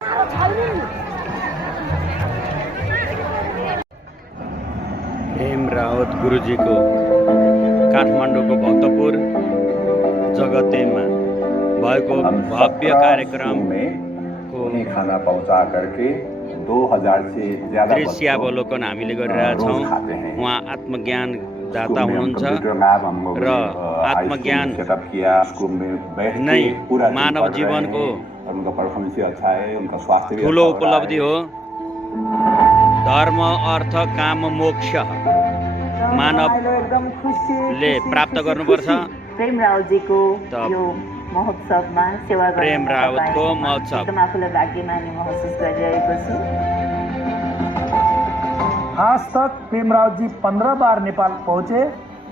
प्रेम रावत गुरुजी को काठमाडौँ को भक्तपुर जगतेमा भएको भव्य कार्यक्रम को खाना पहुंचा करके 2000 से ज्यादा दृश्यावलोकन हामीले गरिरहेछौँ। उहाँ आत्मज्ञान दाता हुनुहुन्छ र आत्मज्ञान नै मानव जीवनको उनका परफॉर्मेंस अच्छा है, उनका स्वास्थ्य भी ठुलो उपलब्धि हो। धर्म अर्थ काम मोक्ष मानवले प्राप्त गर्नुपर्छ। प्रेम रावतजीको यो महोत्सवमा सेवा गर्न प्रेम रावतको महोत्सव एकदम आफूलाई भाग्यमानी महसुस गरिरहेको छु। आज तक प्रेम रावत जी 15 बार नेपाल पहुंचे।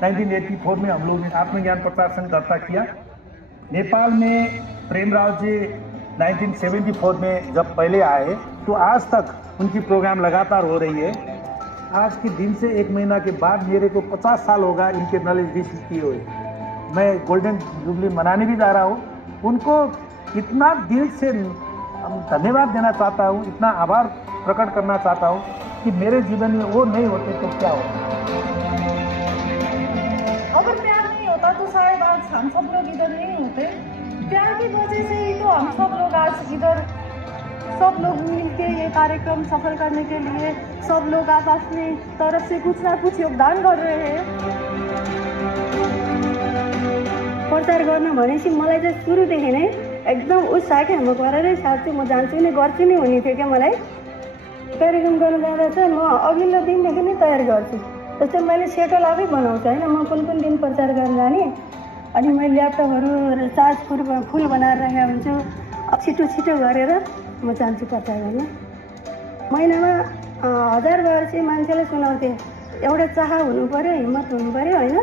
1984 में हम लोग ने आत्मज्ञान प्रचार संघ करता किया। नेपाल में प्रेम रावत जी 1974 में जब पहले आए तो आज तक उनकी प्रोग्राम लगातार हो रही है। आज के दिन से 1 महीना के बाद मेरे को 50 साल होगा इनके नॉलेज रिसीव किए हुए। मैं गोल्डन जुबली मनाने भी जा रहा हूँ। उनको इतना दिल से धन्यवाद देना चाहता हूँ, इतना आभार प्रकट करना चाहता हूँ कि मेरे जीवन में वो नहीं होते तो क्या होता। अगर प्यार नहीं होता तो शायद आज हम सब लोग इधर नहीं होते। प्यार की वजह से ही तो हम सब लोग आज इधर सब लोग मिलके ये कार्यक्रम सफल करने के लिए सब लोग आप अपनी तरफ से कुछ ना कुछ योगदान कर रहे हैं। प्रचार गर्न भनेपछि मलाई चाहिँ सुरुदेखि नै एकदम उत्साह म गरेरै साथै म जान्छु नि गर्छु नि हुने थियो क्या। मलाई कार्यक्रम गर्न जाँदा चाहिँ म अघिल्लो दिनदेखि नै तयार गर्छु। जस्तै मैले सेटल आफै बनाउँछु होइन, म कुन कुन दिन प्रचार गर्न जाने अनि मैले ल्यापटपहरू चार्ज फुल बनाएर राखेको हुन्छु। छिटो छिटो गरेर म जान्छु प्रचार गर्न। महिनामा 1000 बार चाहिँ मान्छेलाई सुनाउँथेँ। एउटा चाह हुनु पऱ्यो, हिम्मत हुनु पऱ्यो होइन।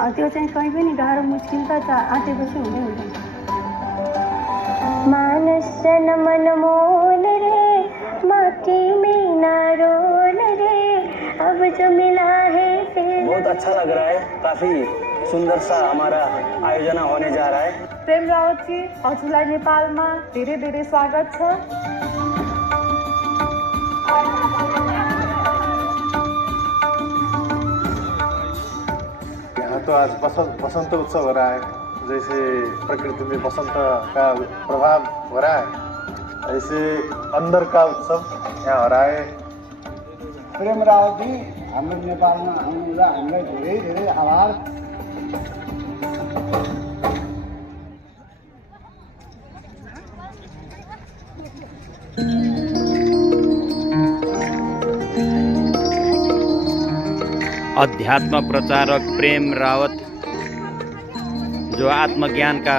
त्यो चाहिँ कहीँ पनि गाह्रो मुस्किल त आँटेपछि हुँदै हुन्छ। मानस जन मन मोल रे माटी में ना रोल रे अब जो मिला है फिर। बहुत अच्छा लग रहा है, काफी सुंदर सा हमारा आयोजन होने जा रहा है। प्रेम रावत जी हजुरलाई नेपालमा धेरै धेरै स्वागत छ। यहाँ तो आज बसंत उत्सव हो रहा है। जैसे प्रकृति में बसंत का प्रभाव हो रहा है, ऐसे अंदर का उत्सव यहाँ हो रहा है। प्रेम रावत जी हाम्रो नेपालमा आउनुहुँदा हामीलाई धेरै धेरै आभार। अध्यात्म प्रचारक प्रेम रावत जो आत्मज्ञान का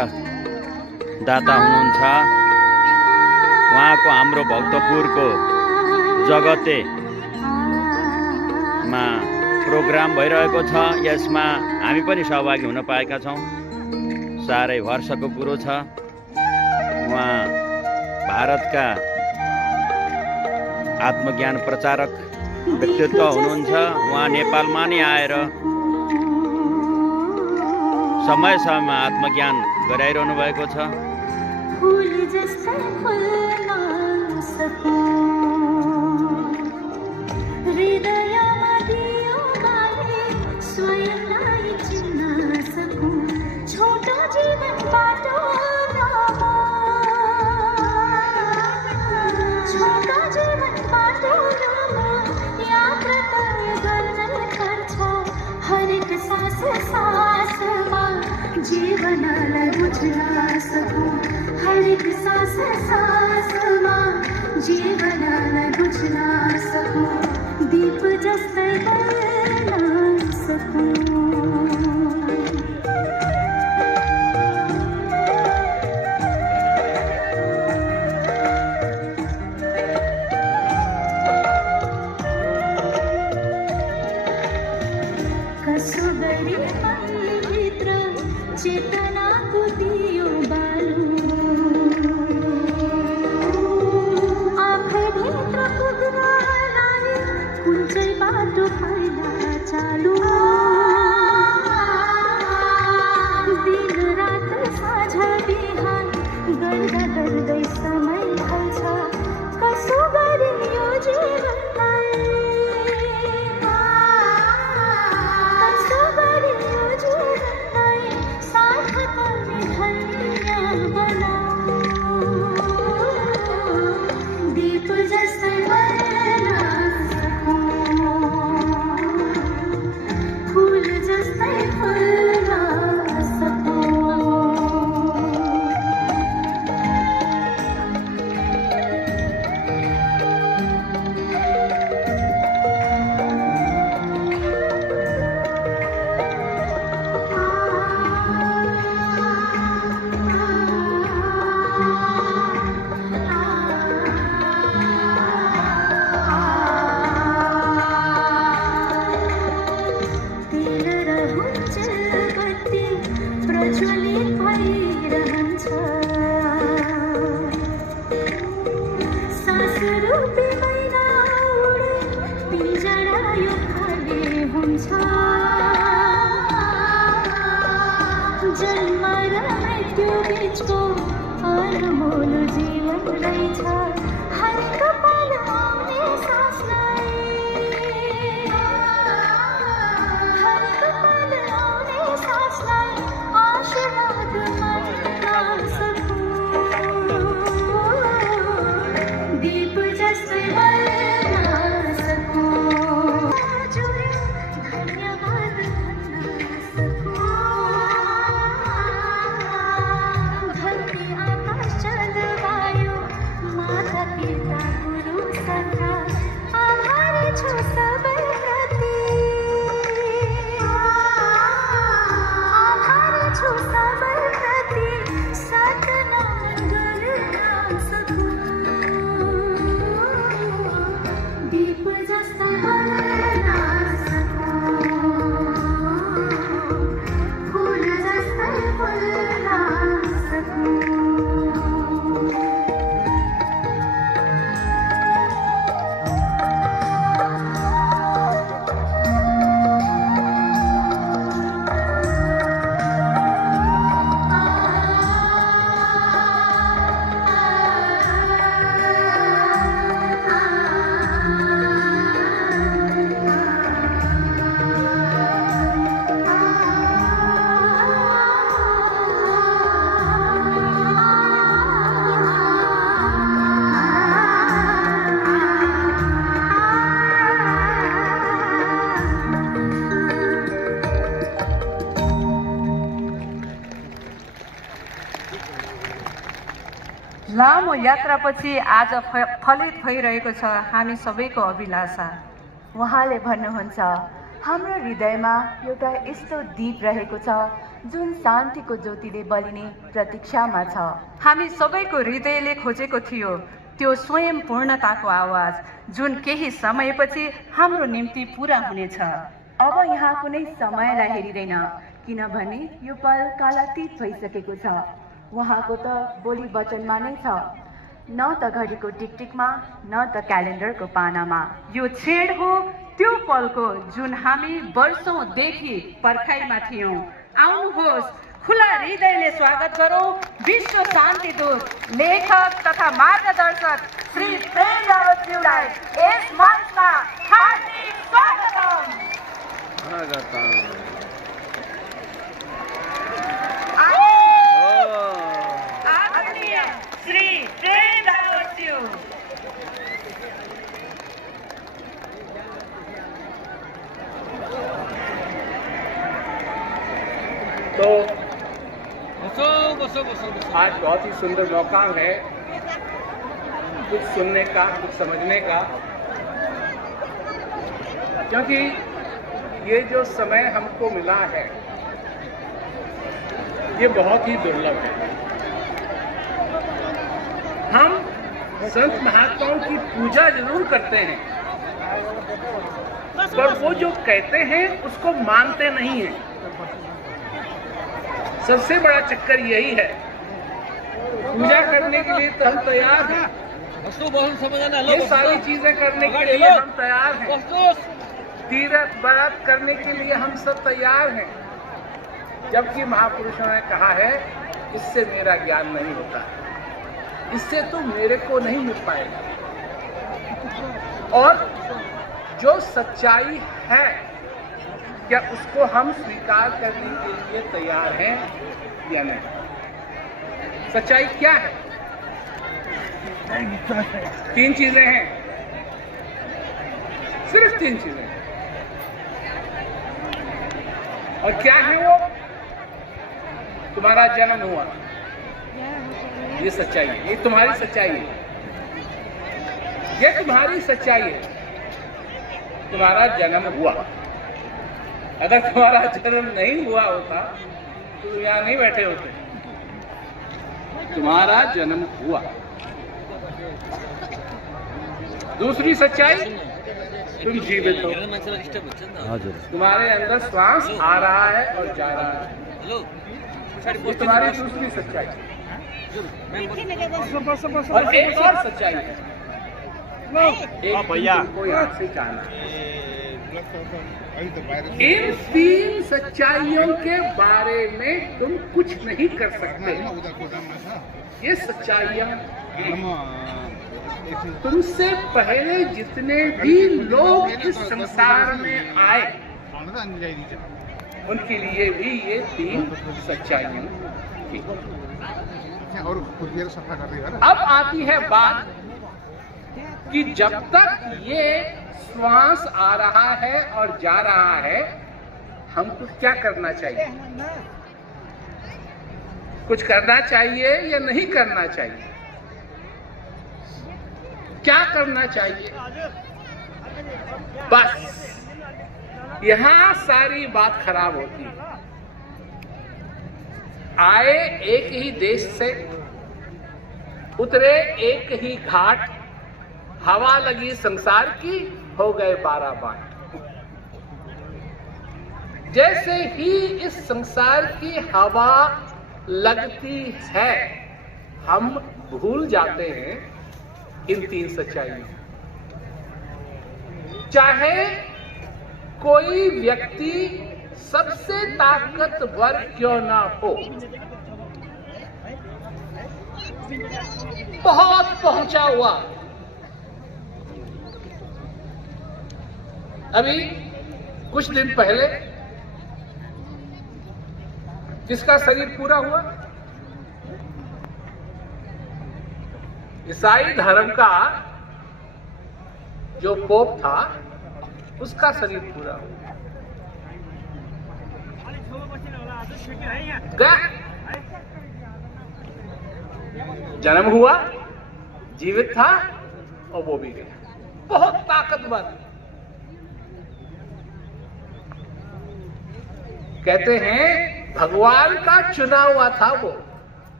दाता हुनुहुन्छ, उहाँको हाम्रो भक्तपुरको जगतेमा प्रोग्राम भइरहेको छ। यसमा हामी पनि सहभागी हुन पाएका छौँ। साह्रै हर्षको कुरो छ। उहाँ भारतका आत्मज्ञान प्रचारक व्यक्तित्व हुनुहुन्छ। उहाँ नेपालमा नै आएर समय समयमा आत्मज्ञान गराइरहनु भएको छ। जीवनलाई बुझ्न सकूं हरेक सास सासमा जीवनलाई बुझ्न सकूं दीप जस्तै बल्न सकूं। चेतना को दियो बालू रूपी मैना उडे पिंजरा यो खाली हुन्छ जन्म र मृत्यु बीचको अनमोल जीवन रहेछ हर कपाल आउने सासलाई हर कपाल आउने सासलाई आशीर्वाद मान्न सकूं दीप जस्तै बल्न सकूं जुर्यो धन्यवाद भन्न सकूं धरती आकाश जलवायु माता पिता गुरु सखा आभारी छु सबैप्रति आभारी छु सबैप्रति सतनाम गर्न सकूं दीप जस्तै बल्न सकूं फूल जस्तै फुल्न सकूं लामो यात्रापछि आज फलित भइरहेको छ हामी सबैको अभिलाषा। उहाँले भन्नुहुन्छ हाम्रो हृदयमा एउटा यस्तो दीप रहेको छ जुन शान्तिको ज्योतिले बलिने प्रतीक्षामा छ। हामी सबैको हृदयले खोजेको थियो त्यो स्वयं पूर्णताको आवाज जुन केही समयपछि हाम्रो निम्ति पूरा हुनेछ। अब यहाँ कुनै समयलाई हेरिँदैन किनभने यो पल कालातीत भइसकेको छ। उहाँको त बोली वचनमा नै छ, न त घडीको टिकटिकमा न त क्यालेन्डरको पानामा। यो छेड हो त्यो पलको जुन हामी वर्षौंदेखि पर्खाइमा थियौं। आउनुहोस् खुला हृदयले स्वागत गरौं विश्व शान्ति दूत लेखक तथा मार्गदर्शक श्री प्रेम रावतज्यूलाई यस मञ्चमा हार्दिक स्वागतम। आदरणीय श्री प्रेम रावतज्यू। तो आज बहुत ही सुंदर मौका है कुछ सुनने का, कुछ समझने का, क्योंकि ये जो समय हमको मिला है ये बहुत ही दुर्लभ है। हम संत महात्माओं की पूजा जरूर करते हैं पर वो जो कहते हैं उसको मानते नहीं हैं। सबसे बड़ा चक्कर यही है। पूजा करने के लिए तो हम तैयार हैं, ये सारी चीजें करने के लिए हम तैयार हैं, तीर्थ व्रत करने के लिए हम सब तैयार हैं, जबकि महापुरुषों ने कहा है इससे मेरा ज्ञान नहीं होता, इससे तो मेरे को नहीं मिल पाएगा। और जो सच्चाई है क्या उसको हम स्वीकार करने के लिए तैयार हैं या नहीं? सच्चाई क्या है? तीन चीजें हैं, सिर्फ तीन चीजें। और क्या है वो? तुम्हारा जन्म हुआ, ये सच्चाई है, ये तुम्हारी सच्चाई है, ये तुम्हारी सच्चाई है। तुम्हारा जन्म हुआ। अगर तुम्हारा जन्म नहीं हुआ होता तो यहाँ नहीं बैठे होते। तुम्हारा जन्म हुआ। दूसरी सच्चाई, तुम जीवित हो, तुम्हारे अंदर श्वास आ रहा है और जा रहा है, ये तुम्हारी दूसरी सच्चाई। और एक और सच्चाई है, एक भैया को यहाँ से जाना है। इन 3 सच्चाइयों के बारे में तुम कुछ नहीं कर सकते। ये सच्चाइयाँ तुमसे पहले जितने भी लोग इस संसार में आए उनके लिए भी ये 3 सच्चाइयाँ थी। अब आती है बात कि जब तक ये श्वास आ रहा है और जा रहा है, हमको क्या करना चाहिए? कुछ करना चाहिए या नहीं करना चाहिए? क्या करना चाहिए? बस यहां सारी बात खराब होती है। आए एक ही देश से, उतरे एक ही घाट, हवा लगी संसार की, हो गए 12 बाट। जैसे ही इस संसार की हवा लगती है, हम भूल जाते हैं इन 3 सच्चाइयों। चाहे कोई व्यक्ति सबसे ताकतवर क्यों ना हो, बहुत पहुंचा हुआ, अभी कुछ दिन पहले किसका शरीर पूरा हुआ? ईसाई धर्म का जो पोप था उसका शरीर पूरा हुआ। गया, जन्म हुआ, जीवित था और वो भी गया। बहुत ताकतवर। कहते हैं भगवान का चुना हुआ था वो।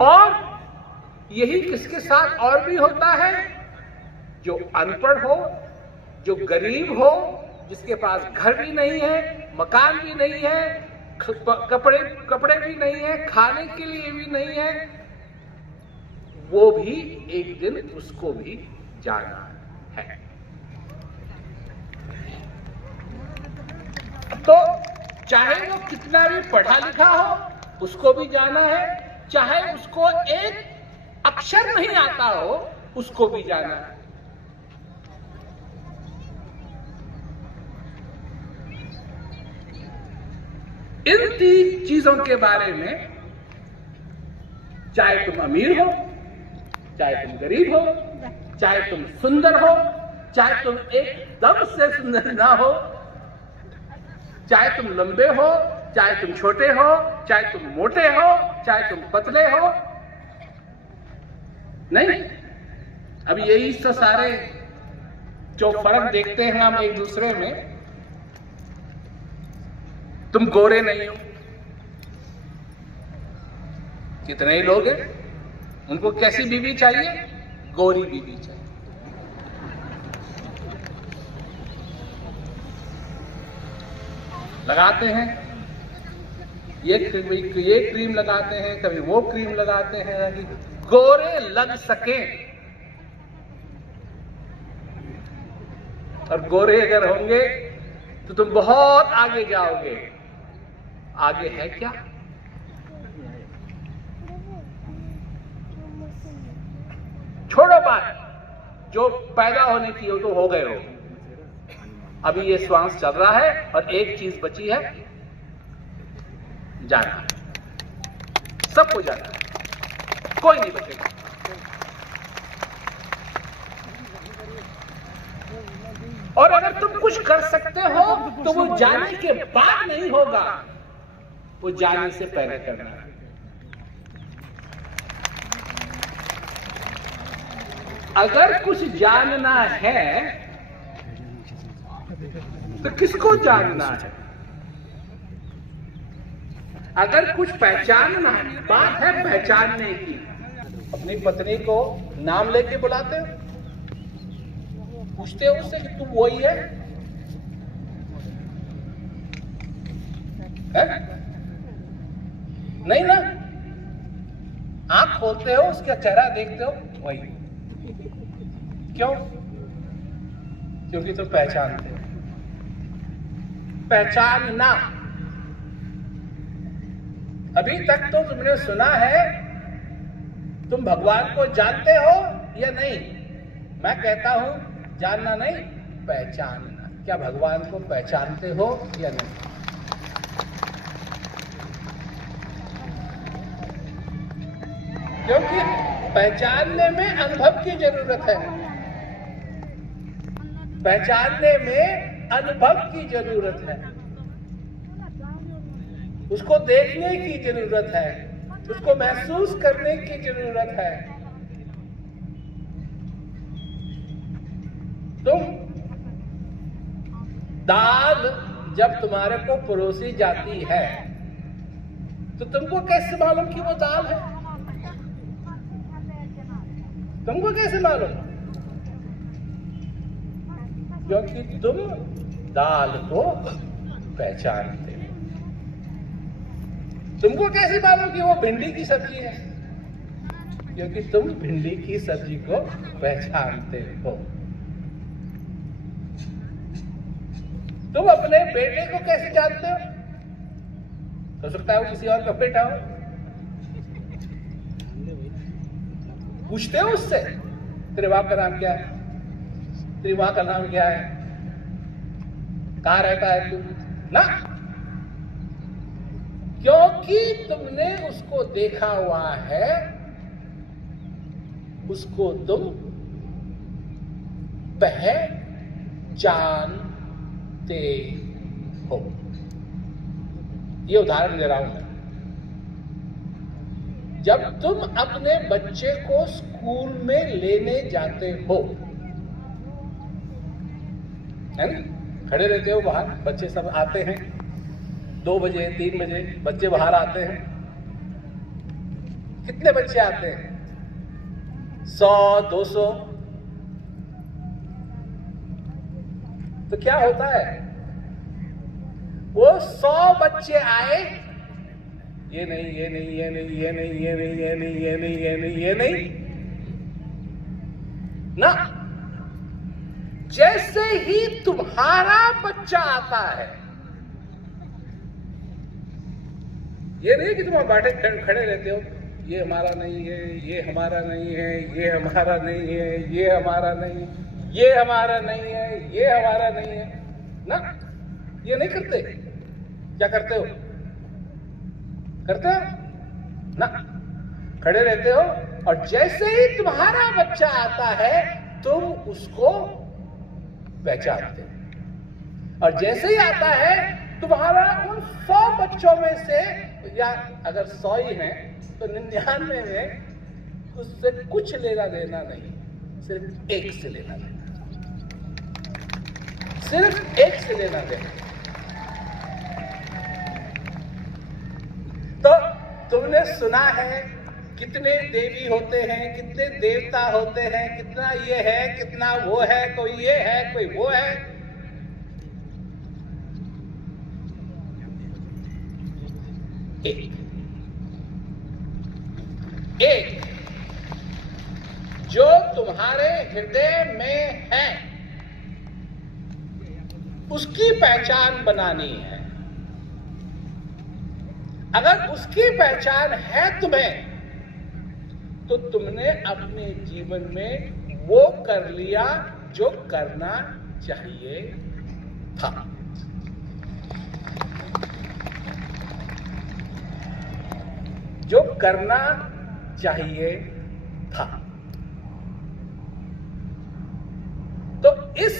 और यही किसके साथ और भी होता है? जो अनपढ़ हो, जो गरीब हो, जिसके पास घर भी नहीं है, मकान भी नहीं है, कपड़े भी नहीं है, खाने के लिए भी नहीं है, वो भी एक दिन उसको भी जाना है। तो चाहे वो कितना भी पढ़ा लिखा हो, उसको भी जाना है। चाहे उसको एक अक्षर नहीं आता हो, उसको भी जाना है। इन 3 चीजों के बारे में, चाहे तुम अमीर हो, चाहे तुम गरीब हो, चाहे तुम सुंदर हो, चाहे तुम एकदम से सुंदर ना हो, चाहे तुम लंबे हो, चाहे तुम छोटे हो, चाहे तुम मोटे हो, चाहे तुम पतले हो, नहीं, अब यही तो सारे जो फर्क देखते हैं हम एक दूसरे में। तुम गोरे नहीं हो, कितने ही लोग हैं, उनको कैसी बीवी चाहिए? गोरी बीवी चाहिए। लगाते हैं ये क्रीम लगाते हैं, कभी वो क्रीम लगाते हैं कि गोरे लग सके। और गोरे अगर होंगे तो तुम बहुत आगे जाओगे। आगे है क्या? छोड़ो बात, जो पैदा होने की हो तो हो गए हो। अभी ये श्वास चल रहा है और एक चीज बची है, जाना। सबको जाना है, कोई नहीं बचेगा। और अगर तुम कुछ कर सकते हो तो वो जाने के बाद नहीं होगा, वो जाने से पहले करना है। अगर कुछ जानना है तो किसको जानना है? अगर कुछ पहचानना है, बात है पहचानने की। अपनी पत्नी को नाम लेके बुलाते हो, पूछते हो उससे कि तुम वही है? नहीं ना, आंख खोलते हो, उसका चेहरा देखते हो, वही। क्यों? क्योंकि तुम पहचानते हो। पहचानना, अभी तक तो तुमने सुना है, तुम भगवान को जानते हो या नहीं? मैं कहता हूं जानना नहीं, पहचानना। क्या भगवान को पहचानते हो या नहीं? क्योंकि पहचानने में अनुभव की जरूरत है, पहचानने में अनुभव की जरूरत है, उसको देखने की जरूरत है, उसको महसूस करने की जरूरत है। तुम दाल जब तुम्हारे को परोसी जाती है तो तुमको कैसे मालूम कि वो दाल है? तुमको कैसे मालूम? क्योंकि तुम दाल को पहचानते हो। तुमको कैसे मालूम कि वो भिंडी की सब्जी है? क्योंकि तुम भिंडी की सब्जी को पहचानते हो। तुम अपने बेटे को कैसे जानते हो? हो सकता है वो किसी और का बेटा हो। पूछते हो उससे, तेरे बाप का नाम क्या है, तेरी मां का नाम क्या है, कहां रहता है तू? ना, क्योंकि तुमने उसको देखा हुआ है, उसको तुम पहचानते हो। ये उदाहरण दे रहा हूं मैं। जब तुम अपने बच्चे को स्कूल में लेने जाते हो, है ना, खड़े रहते हो बाहर, बच्चे सब आते हैं, 2 बजे 3 बजे बच्चे बाहर आते हैं। कितने बच्चे आते हैं? 100 200। तो क्या होता है, वो 100 बच्चे आए, ये नहीं, ये नहीं, ये नहीं, ये नहीं, ये नहीं, ये नहीं, ये नहीं, ये नहीं, ये नहीं ना। जैसे ही तुम्हारा बच्चा आता है, ये नहीं कि तुम बैठे खड़े रहते हो, ये हमारा नहीं है, ये हमारा नहीं है, ये हमारा नहीं है, ये हमारा नहीं, ये हमारा नहीं है, ये हमारा नहीं है ना। ये नहीं करते। क्या करते हो? करते हो ना, खड़े रहते हो, और जैसे ही तुम्हारा बच्चा आता है तुम उसको पहचानते हो। और जैसे ही आता है तुम्हारा उन 100 बच्चों में से, या अगर 100 ही हैं तो 99 में उससे कुछ लेना देना नहीं, सिर्फ एक से लेना देना, सिर्फ एक से लेना देना। तो तुमने सुना है कितने देवी होते हैं, कितने देवता होते हैं, कितना ये है, कितना वो है, कोई ये है, कोई वो है। एक जो तुम्हारे हृदय में है, उसकी पहचान बनानी है। अगर उसकी पहचान है तुम्हें, तो तुमने अपने जीवन में वो कर लिया जो करना चाहिए था। जो करना चाहिए था। तो इस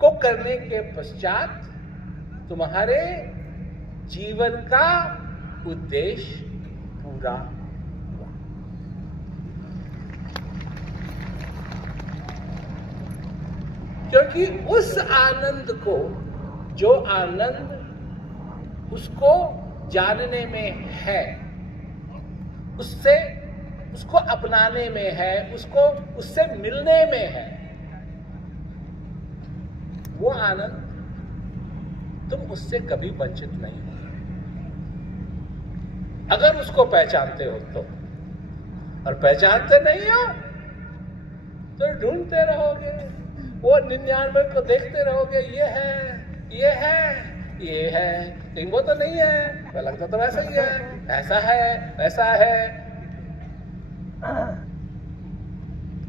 को करने के पश्चात तुम्हारे जीवन का उद्देश्य पूरा हुआ। क्योंकि उस आनंद को, जो आनंद उसको जानने में है, उससे, उसको अपनाने में है, उसको उससे मिलने में है, वो आनंद तुम उससे कभी वंचित नहीं हो। अगर उसको पहचानते हो तो, और पहचानते नहीं हो तो ढूंढते रहोगे, वो 99 को देखते रहोगे, ये है, ये है, ये है, लेकिन वो तो नहीं है, तो लगता तो वैसा ही है, ऐसा है, ऐसा है।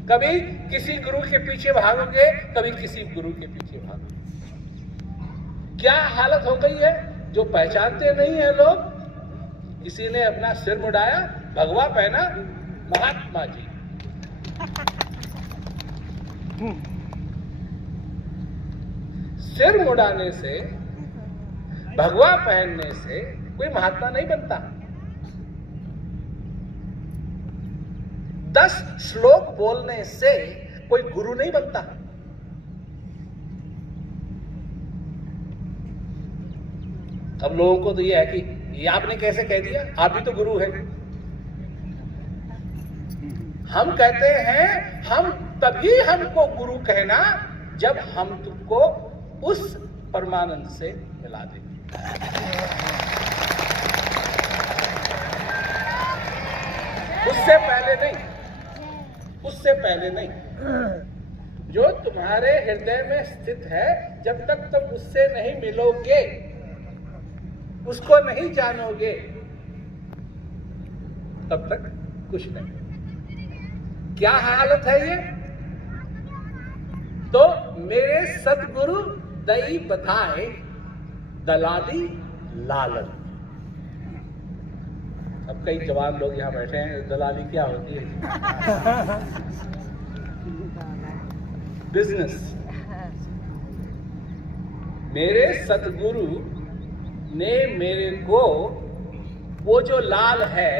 कभी किसी गुरु के पीछे भागोगे, कभी किसी गुरु के पीछे भागोगे। क्या हालत हो गई है, जो पहचानते नहीं है लोग। किसी ने अपना सिर मुड़ाया, भगवा पहना, महात्मा जी। सिर मुड़ाने से, भगवा पहनने से कोई महात्मा नहीं बनता। 10 श्लोक बोलने से कोई गुरु नहीं बनता। अब लोगों को तो ये है कि ये आपने कैसे कह दिया, आप भी तो गुरु हैं। हम कहते हैं हम तभी हमको गुरु कहना जब हम तुमको उस परमानंद से मिला देंगे। उससे पहले नहीं, उससे पहले नहीं। जो तुम्हारे हृदय में स्थित है, जब तक तुम उससे नहीं मिलोगे, उसको नहीं जानोगे, तब तक कुछ नहीं। क्या हालत है ये? तो मेरे सतगुरु दई बताए दलाली लालन। अब कई जवान लोग यहाँ बैठे हैं, दलाली क्या होती है? बिजनेस। मेरे सतगुरु ने मेरे को वो जो लाल है,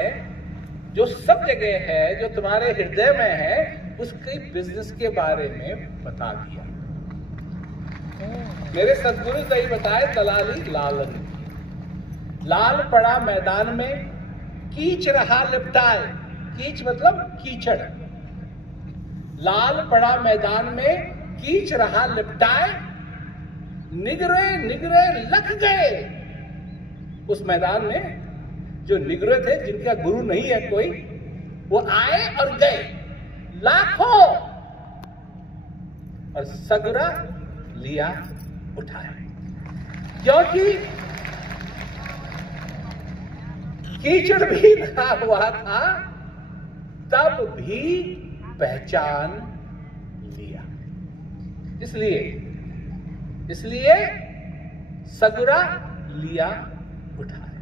जो सब जगह है, जो तुम्हारे हृदय में है, उसके बिजनेस के बारे में बता दिया। मेरे सतगुरु दई बताए दलाली लालन। लाल पड़ा मैदान में, कीच रहा लिपटाए। कीच मतलब कीचड़। लाल पड़ा मैदान में, कीच रहा लिपटाए। निगरे निगरे लग गए। उस मैदान में जो निगरे थे, जिनका गुरु नहीं है कोई, वो आए और गए लाखों, और सगरा लिया उठाया। क्योंकि कीचड़ भी ना हुआ था, तब भी पहचान लिया। इसलिए सगरा लिया उठाया,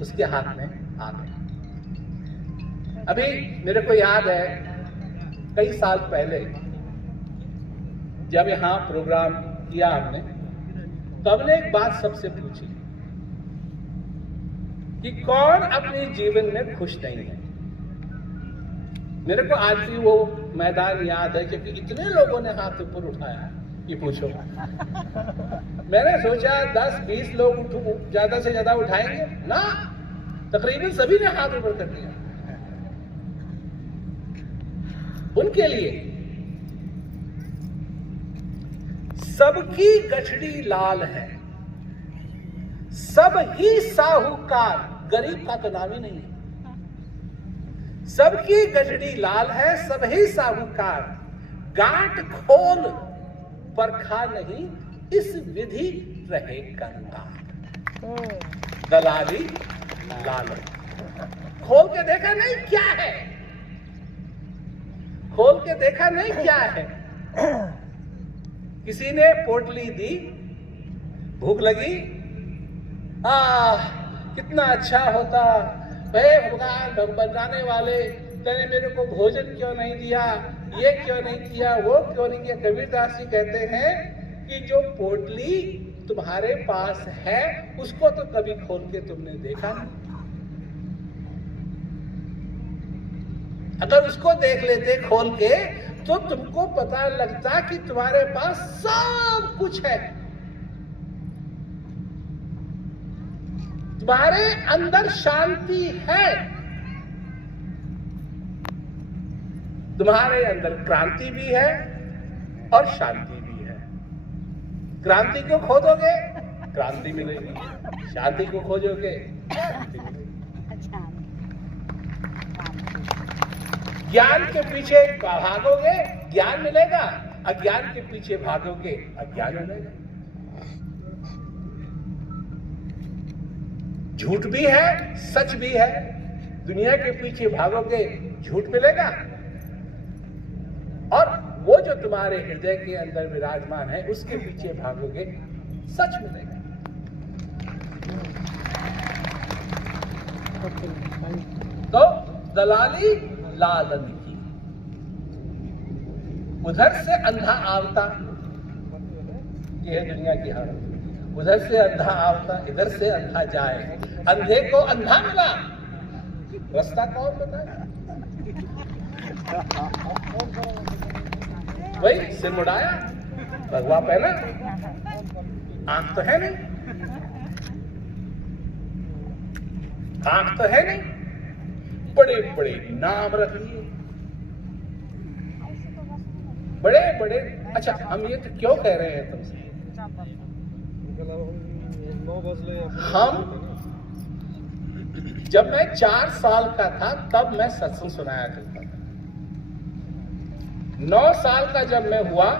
उसके हाथ में आ गया। अभी मेरे को याद है, कई साल पहले जब यहां प्रोग्राम किया हमने, तो हमने एक बात सबसे पूछी कि कौन अपने जीवन में खुश नहीं है। मेरे को आज भी वो मैदान याद है, क्योंकि इतने लोगों ने हाथ ऊपर उठाया कि पूछो। मैंने सोचा 10-20 लोग ज्यादा से ज्यादा उठाएंगे ना, तकरीबन सभी ने हाथ ऊपर कर दिया। उनके लिए सबकी गठड़ी लाल है, सब ही साहूकार, गरीब का तो नाम ही नहीं है। सबकी गठड़ी लाल है, सब ही साहूकार, गांठ खोल परखा नहीं, इस विधि रहे कंगाल। दलाली लालन। खोल के देखा नहीं क्या है, खोल के देखा नहीं क्या है। किसी ने पोटली दी, भूख लगी, कितना अच्छा होता, भगवान बनाने वाले, तेने मेरे को भोजन क्यों नहीं दिया, ये क्यों नहीं किया, वो क्यों नहीं किया। कबीरदास जी कहते हैं कि जो पोटली तुम्हारे पास है, उसको तो कभी खोल के तुमने देखा नहीं। अगर उसको देख लेते खोल के, तो तुमको पता लगता कि तुम्हारे पास सब कुछ है, तुम्हारे अंदर शांति है, तुम्हारे अंदर क्रांति भी है और शांति भी है। क्रांति को खोदोगे, क्रांति मिलेगी, शांति को खोजोगे, शांति मिलेगी। ज्ञान के पीछे भागोगे ज्ञान मिलेगा, अज्ञान के पीछे भागोगे अज्ञान मिलेगा। झूठ भी है सच भी है। दुनिया के पीछे भागोगे झूठ मिलेगा, और वो जो तुम्हारे हृदय के अंदर विराजमान है उसके पीछे भागोगे सच मिलेगा। तो दलाली लालन की, उधर से अंधा आवता, ये है दुनिया की हालत। उधर से अंधा आवता, इधर से अंधा जाए, अंधे को अंधा मिला, रास्ता कौन बताए? वही सिर मुड़ाया, भगवा पहना, आंख तो है नहीं, आंख तो है नहीं, बड़े बड़े नाम रख लिए, बड़े बड़े। अच्छा, हम ये तो क्यों कह रहे हैं तुमसे? हम जब मैं 4 साल का था तब मैं सत्संग सुनाया करता था। 9 साल का जब मैं हुआ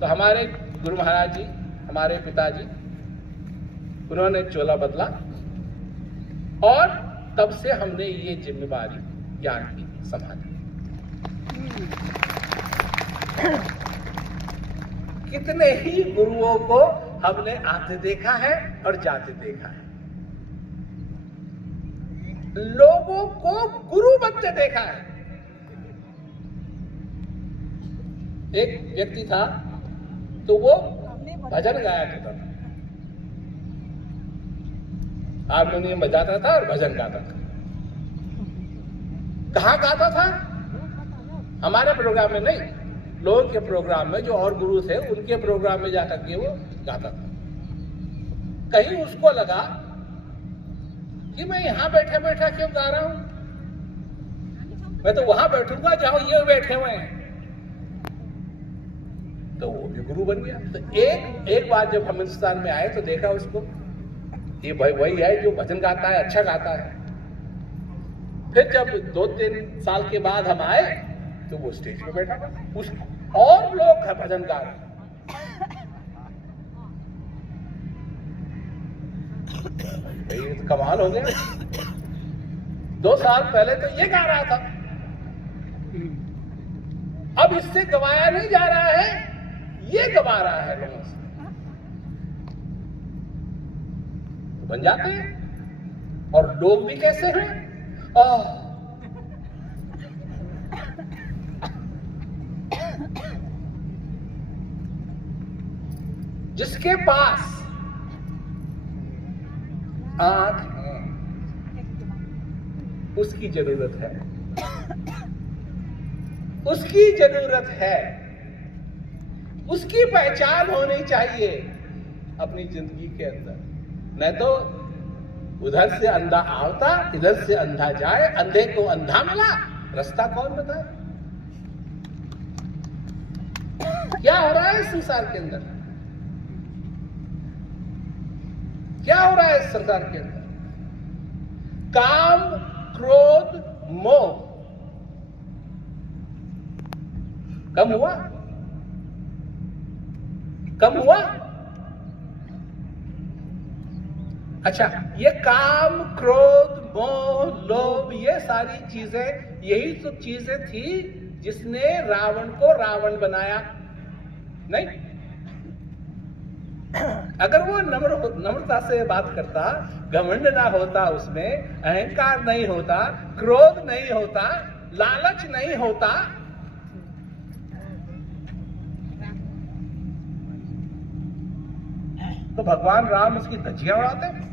तो हमारे गुरु महाराज जी, हमारे पिताजी, उन्होंने चोला बदला, और तब से हमने ये जिम्मेवारी ज्ञान की संभाली। कितने ही गुरुओं को हमने आते देखा है और जाते देखा है, लोगों को गुरु बनते देखा है। एक व्यक्ति था तो वो भजन गाया करता था, हारमोनियम बजाता था और भजन गाता था। कहाँ गाता था? हमारे प्रोग्राम में नहीं, लोगों के प्रोग्राम में, जो और गुरु थे उनके प्रोग्राम में जाकर के वो गाता था। कहीं उसको लगा कि मैं यहां बैठा बैठा क्यों गा रहा हूं, मैं तो वहां बैठूंगा जहां ये बैठे हुए हैं। तो वो भी गुरु बन गया। तो एक बार जब हम हिंदुस्तान में आए तो देखा उसको, ये भाई वही है जो भजन गाता है, अच्छा गाता है। फिर जब 2-3 साल के बाद हम आए तो वो स्टेज पे बैठा, उस और लोग भजन गा रहे। ये तो कमाल हो गया। 2 साल पहले तो ये गा रहा था, अब इससे गवाया नहीं जा रहा है, ये गवा रहा है लोगों से। बन जाते हैं। और लोग भी कैसे हैं? जिसके पास आंख है उसकी जरूरत है, उसकी जरूरत है, उसकी पहचान होनी चाहिए अपनी जिंदगी के अंदर। नहीं तो उधर से अंधा आवता, इधर से अंधा जाए, अंधे को अंधा मिला, रास्ता कौन बताए? क्या हो रहा है संसार के अंदर? क्या हो रहा है इस संसार के अंदर? काम, क्रोध, मोह कम हुआ? कम हुआ? अच्छा, ये काम, क्रोध, मोह, लोभ, ये सारी चीजें, यही सब चीजें थी जिसने रावण को रावण बनाया। नहीं, अगर वो नम्रता से बात करता, घमंड ना होता, उसमें अहंकार नहीं होता, क्रोध नहीं होता, लालच नहीं होता, तो भगवान राम उसकी धज्जियां उड़ाते।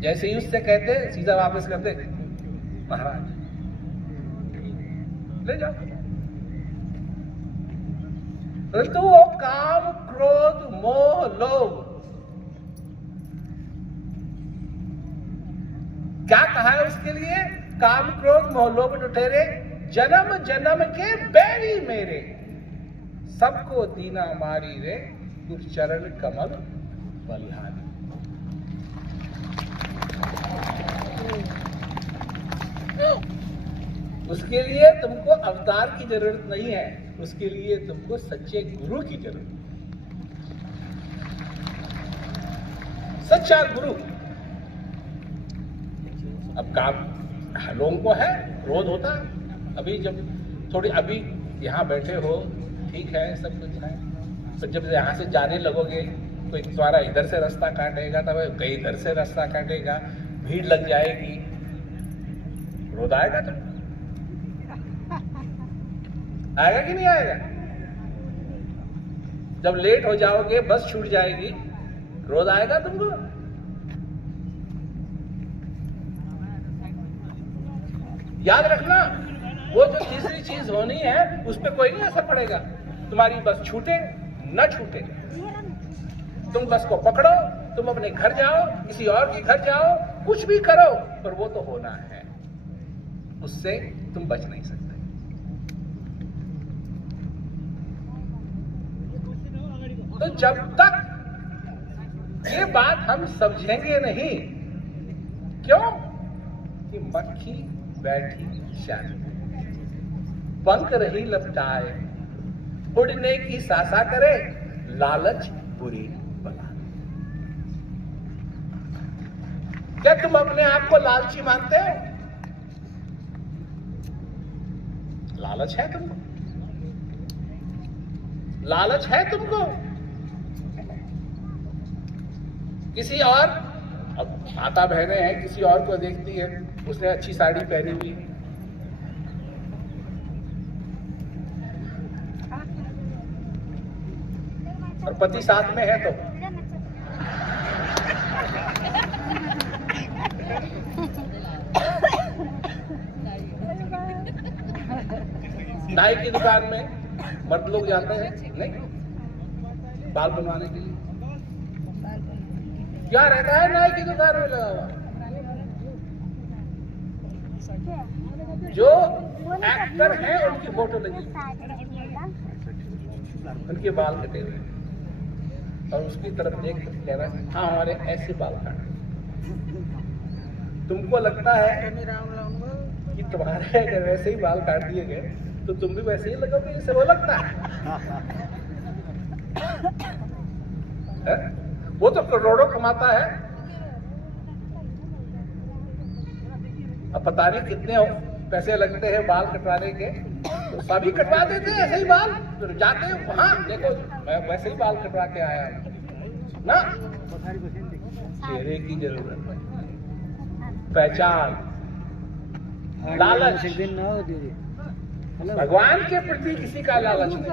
जैसे ही उससे कहते सीधा वापस कर दे, महाराज ले जाओ। तो वो काम, क्रोध, मोह, लोभ, क्या कहा है उसके लिए? काम, क्रोध, मोह, लोभ लुटेरे जन्म जन्म के बैरी मेरे, सबको दीना मारी रे चरण कमल बलिहारी। उसके लिए तुमको अवतार की जरूरत नहीं है, उसके लिए तुमको सच्चे गुरु की जरूरत है। सच्चा गुरु। अब काम लोगों को है, क्रोध होता है। अभी जब थोड़ी अभी यहाँ बैठे हो, ठीक है, सब कुछ है, तो जब यहाँ से जाने लगोगे कोई तुम्हारा इधर से रास्ता काटेगा, तब कहीं इधर से रास्ता काटेगा, भीड़ लग जाएगी, क्रोध आएगा तुम? आएगा कि नहीं आएगा? जब लेट हो जाओगे, बस छूट जाएगी, क्रोध आएगा तुमको? याद रखना, वो जो तीसरी चीज होनी है उस पर कोई नहीं असर पड़ेगा। तुम्हारी बस छूटे न छूटे, तुम बस को पकड़ो, तुम अपने घर जाओ, किसी और के घर जाओ, कुछ भी करो, पर वो तो होना है, उससे तुम बच नहीं सकते। तो जब तक ये बात हम समझेंगे नहीं, क्यों कि मक्खी बैठी शान, पंख रही लपटाए, उड़ने की सासा करे, लालच बुरी बला। क्या तुम अपने आप को लालची मानते हो? लालच है तुमको? लालच है तुमको? किसी और, अब माता बहनें हैं, किसी और को देखती है, उसने अच्छी साड़ी पहनी हुई है, और पति साथ में है, तो नाई की दुकान में मर्द लोग जाते हैं नहीं बाल बनवाने के लिए, क्या रहता है नाई की दुकान में लगा हुआ? जो एक्टर हैं उनकी फोटो लगी, उनके बाल कटे हुए, और उसकी तरफ देख कर कह रहा है हाँ हमारे ऐसे बाल काटे। तुमको लगता है कि तुम्हारे अगर वैसे ही बाल काट दिए गए तो तुम भी वैसे ही लगोगे जैसे वो लगता है? वो तो करोड़ों कमाता है, अब पता नहीं कितने पैसे लगते हैं बाल कटवाने के, तो सभी कटवा देते हैं ऐसे ही बाल, तो जाते हैं वहां देखो मैं वैसे ही बाल कटवा के आया ना। चेहरे की जरूरत है, पहचान, लालच। भगवान के प्रति किसी का लालच नहीं,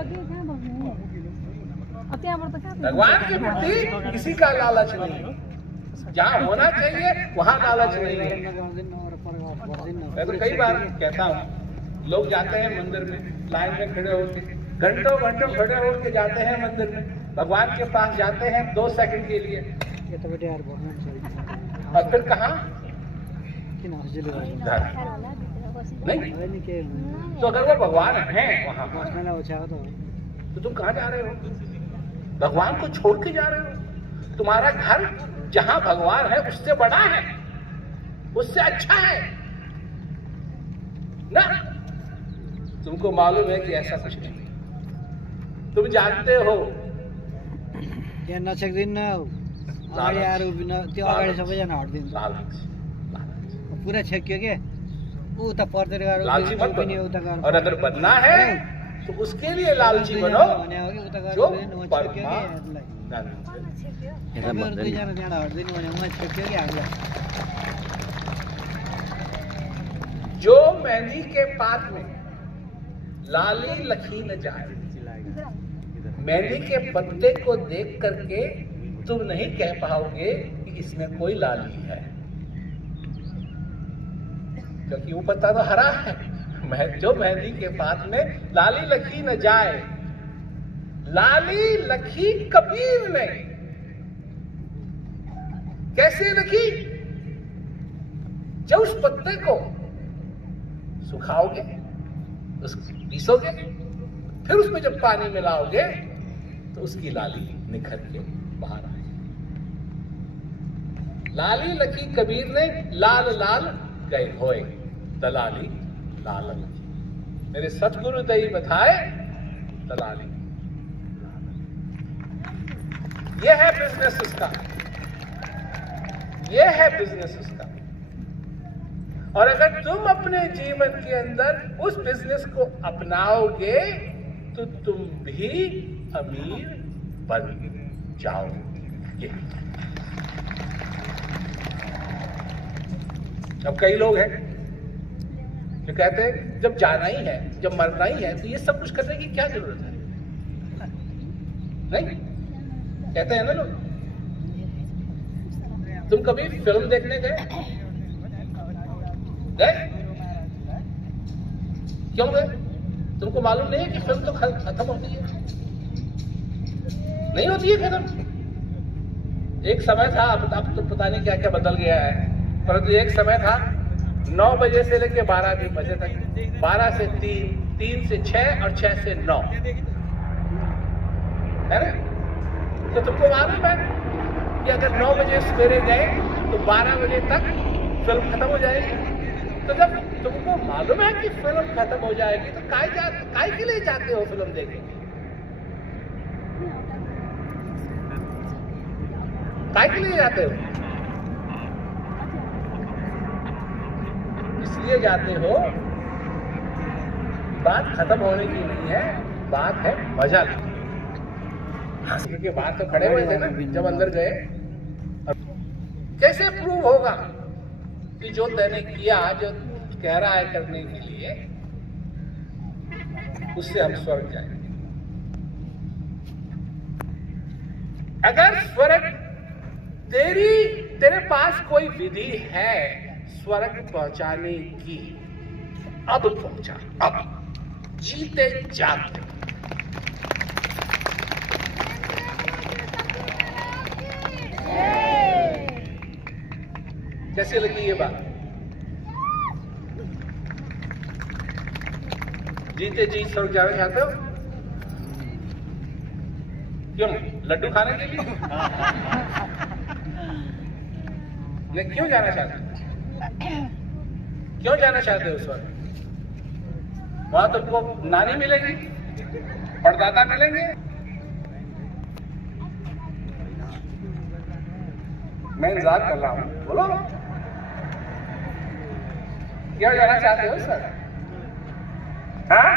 भगवान के प्रति किसी का लालच नहीं, जहाँ होना चाहिए वहाँ लालच नहीं है। मैं तो कई बार कहता हूँ, लोग जाते हैं मंदिर में, लाइन में खड़े होकर घंटों घंटों खड़े होकर जाते हैं मंदिर में, भगवान के पास जाते हैं 2 सेकंड के लिए, और फिर कहाँ? नहीं, तो अगर वो भगवान है वहाँ तो तुम कहाँ जा रहे हो? भगवान को छोड़ के जा रहे हो? तुम्हारा घर जहाँ भगवान है उससे बड़ा है, उससे अच्छा है ना। तुमको मालूम है कि ऐसा कुछ नहीं, तुम जानते हो पूरा छेक्यो के लालची मत बनो, और अगर बनना है तो उसके लिए लालची बनो जो जो मेहंदी के पात में लाली लखी न जाए। मेहंदी के पत्ते को देख करके तुम नहीं कह पाओगे कि इसमें कोई लाली है, क्योंकि वो पत्ता तो हरा है। जो मेहंदी के पात में लाली लखी न जाए, लाली लखी कबीर ने। कैसे लखी? जब उस पत्ते को सुखाओगे, उसको पीसोगे, फिर उसमें जब पानी मिलाओगे तो उसकी लाली निखर के बाहर आएगी। लाली लखी कबीर ने लाल लाल गए होए दलाली लालच। मेरे सतगुरु दई बताए दलाली। यह है बिजनेस उसका, यह है बिजनेस उसका। और अगर तुम अपने जीवन के अंदर उस बिजनेस को अपनाओगे तो तुम भी अमीर बन जाओगे। अब कई लोग हैं जो कहते हैं जब जाना ही है, जब मरना ही है, तो ये सब कुछ करने की क्या जरूरत है? नहीं कहते हैं ना लोग। तुम कभी फिल्म देखने गए? क्यों गए? तुमको मालूम नहीं है कि फिल्म तो खत्म होती है? नहीं होती है खत्म। एक समय था, अब तो पता नहीं क्या क्या बदल गया है, परंतु एक समय था 9 बजे से लेकर 12 बजे तक, 12 से 3, 3 से 6 और 6 से 9, है ना? तो तुमको मालूम है कि अगर 9 बजे सवेरे गए तो 12 बजे तक फिल्म खत्म हो जाएगी। तो जब तुमको मालूम है कि फिल्म खत्म हो जाएगी तो काय के लिए जाते हो फिल्म देखने? काय के लिए जाते हो? इसलिए जाते हो, बात खत्म होने की नहीं है, बात है मजा लेने के। बात तो खड़े हुए थे ना जब अंदर गए। कैसे प्रूव होगा कि जो तैने किया, जो कह रहा है करने के लिए, उससे हम स्वर्ग जाएंगे? अगर स्वर्ग तेरे पास कोई विधि है स्वर्ग पहुंचाने की, अब पहुंचा, अब जीते जाते। कैसी लगी ये बात? जीते जी स्वर्ग जाना चाहते हो? क्यों? लड्डू खाने के लिए? नहीं, क्यों जाना चाहते हो? क्यों जाना चाहते हो स्वर्ग? वहां तुमको नानी मिलेगी, परदादा मिलेंगे। मैं इंतजार कर रहा हूं, बोलो क्यों जाना चाहते हो सर? हाँ?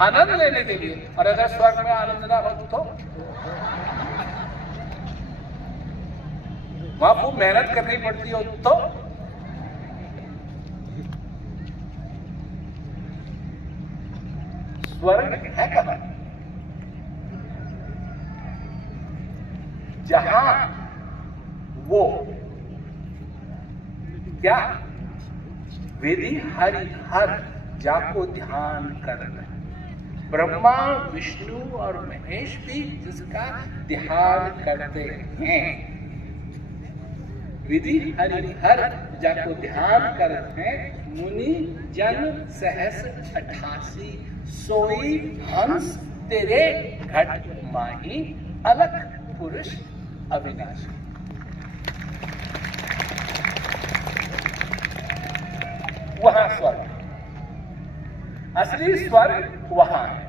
आनंद लेने के लिए। और अगर स्वर्ग में आनंद ना हो तो वहां खूब मेहनत करनी पड़ती हो तो स्वर्ग है कहां? जहां वो क्या वेदी हरि हर जाको ध्यान कर रहे, ब्रह्मा विष्णु और महेश भी जिसका ध्यान करते हैं। विधि हरि हर जाको ध्यान करते हैं, मुनि जन सहस 88 सोई हंस तेरे घट माही, अलख पुरुष अविनाशी। वहां स्वर्ग, असली स्वर्ग वहां है।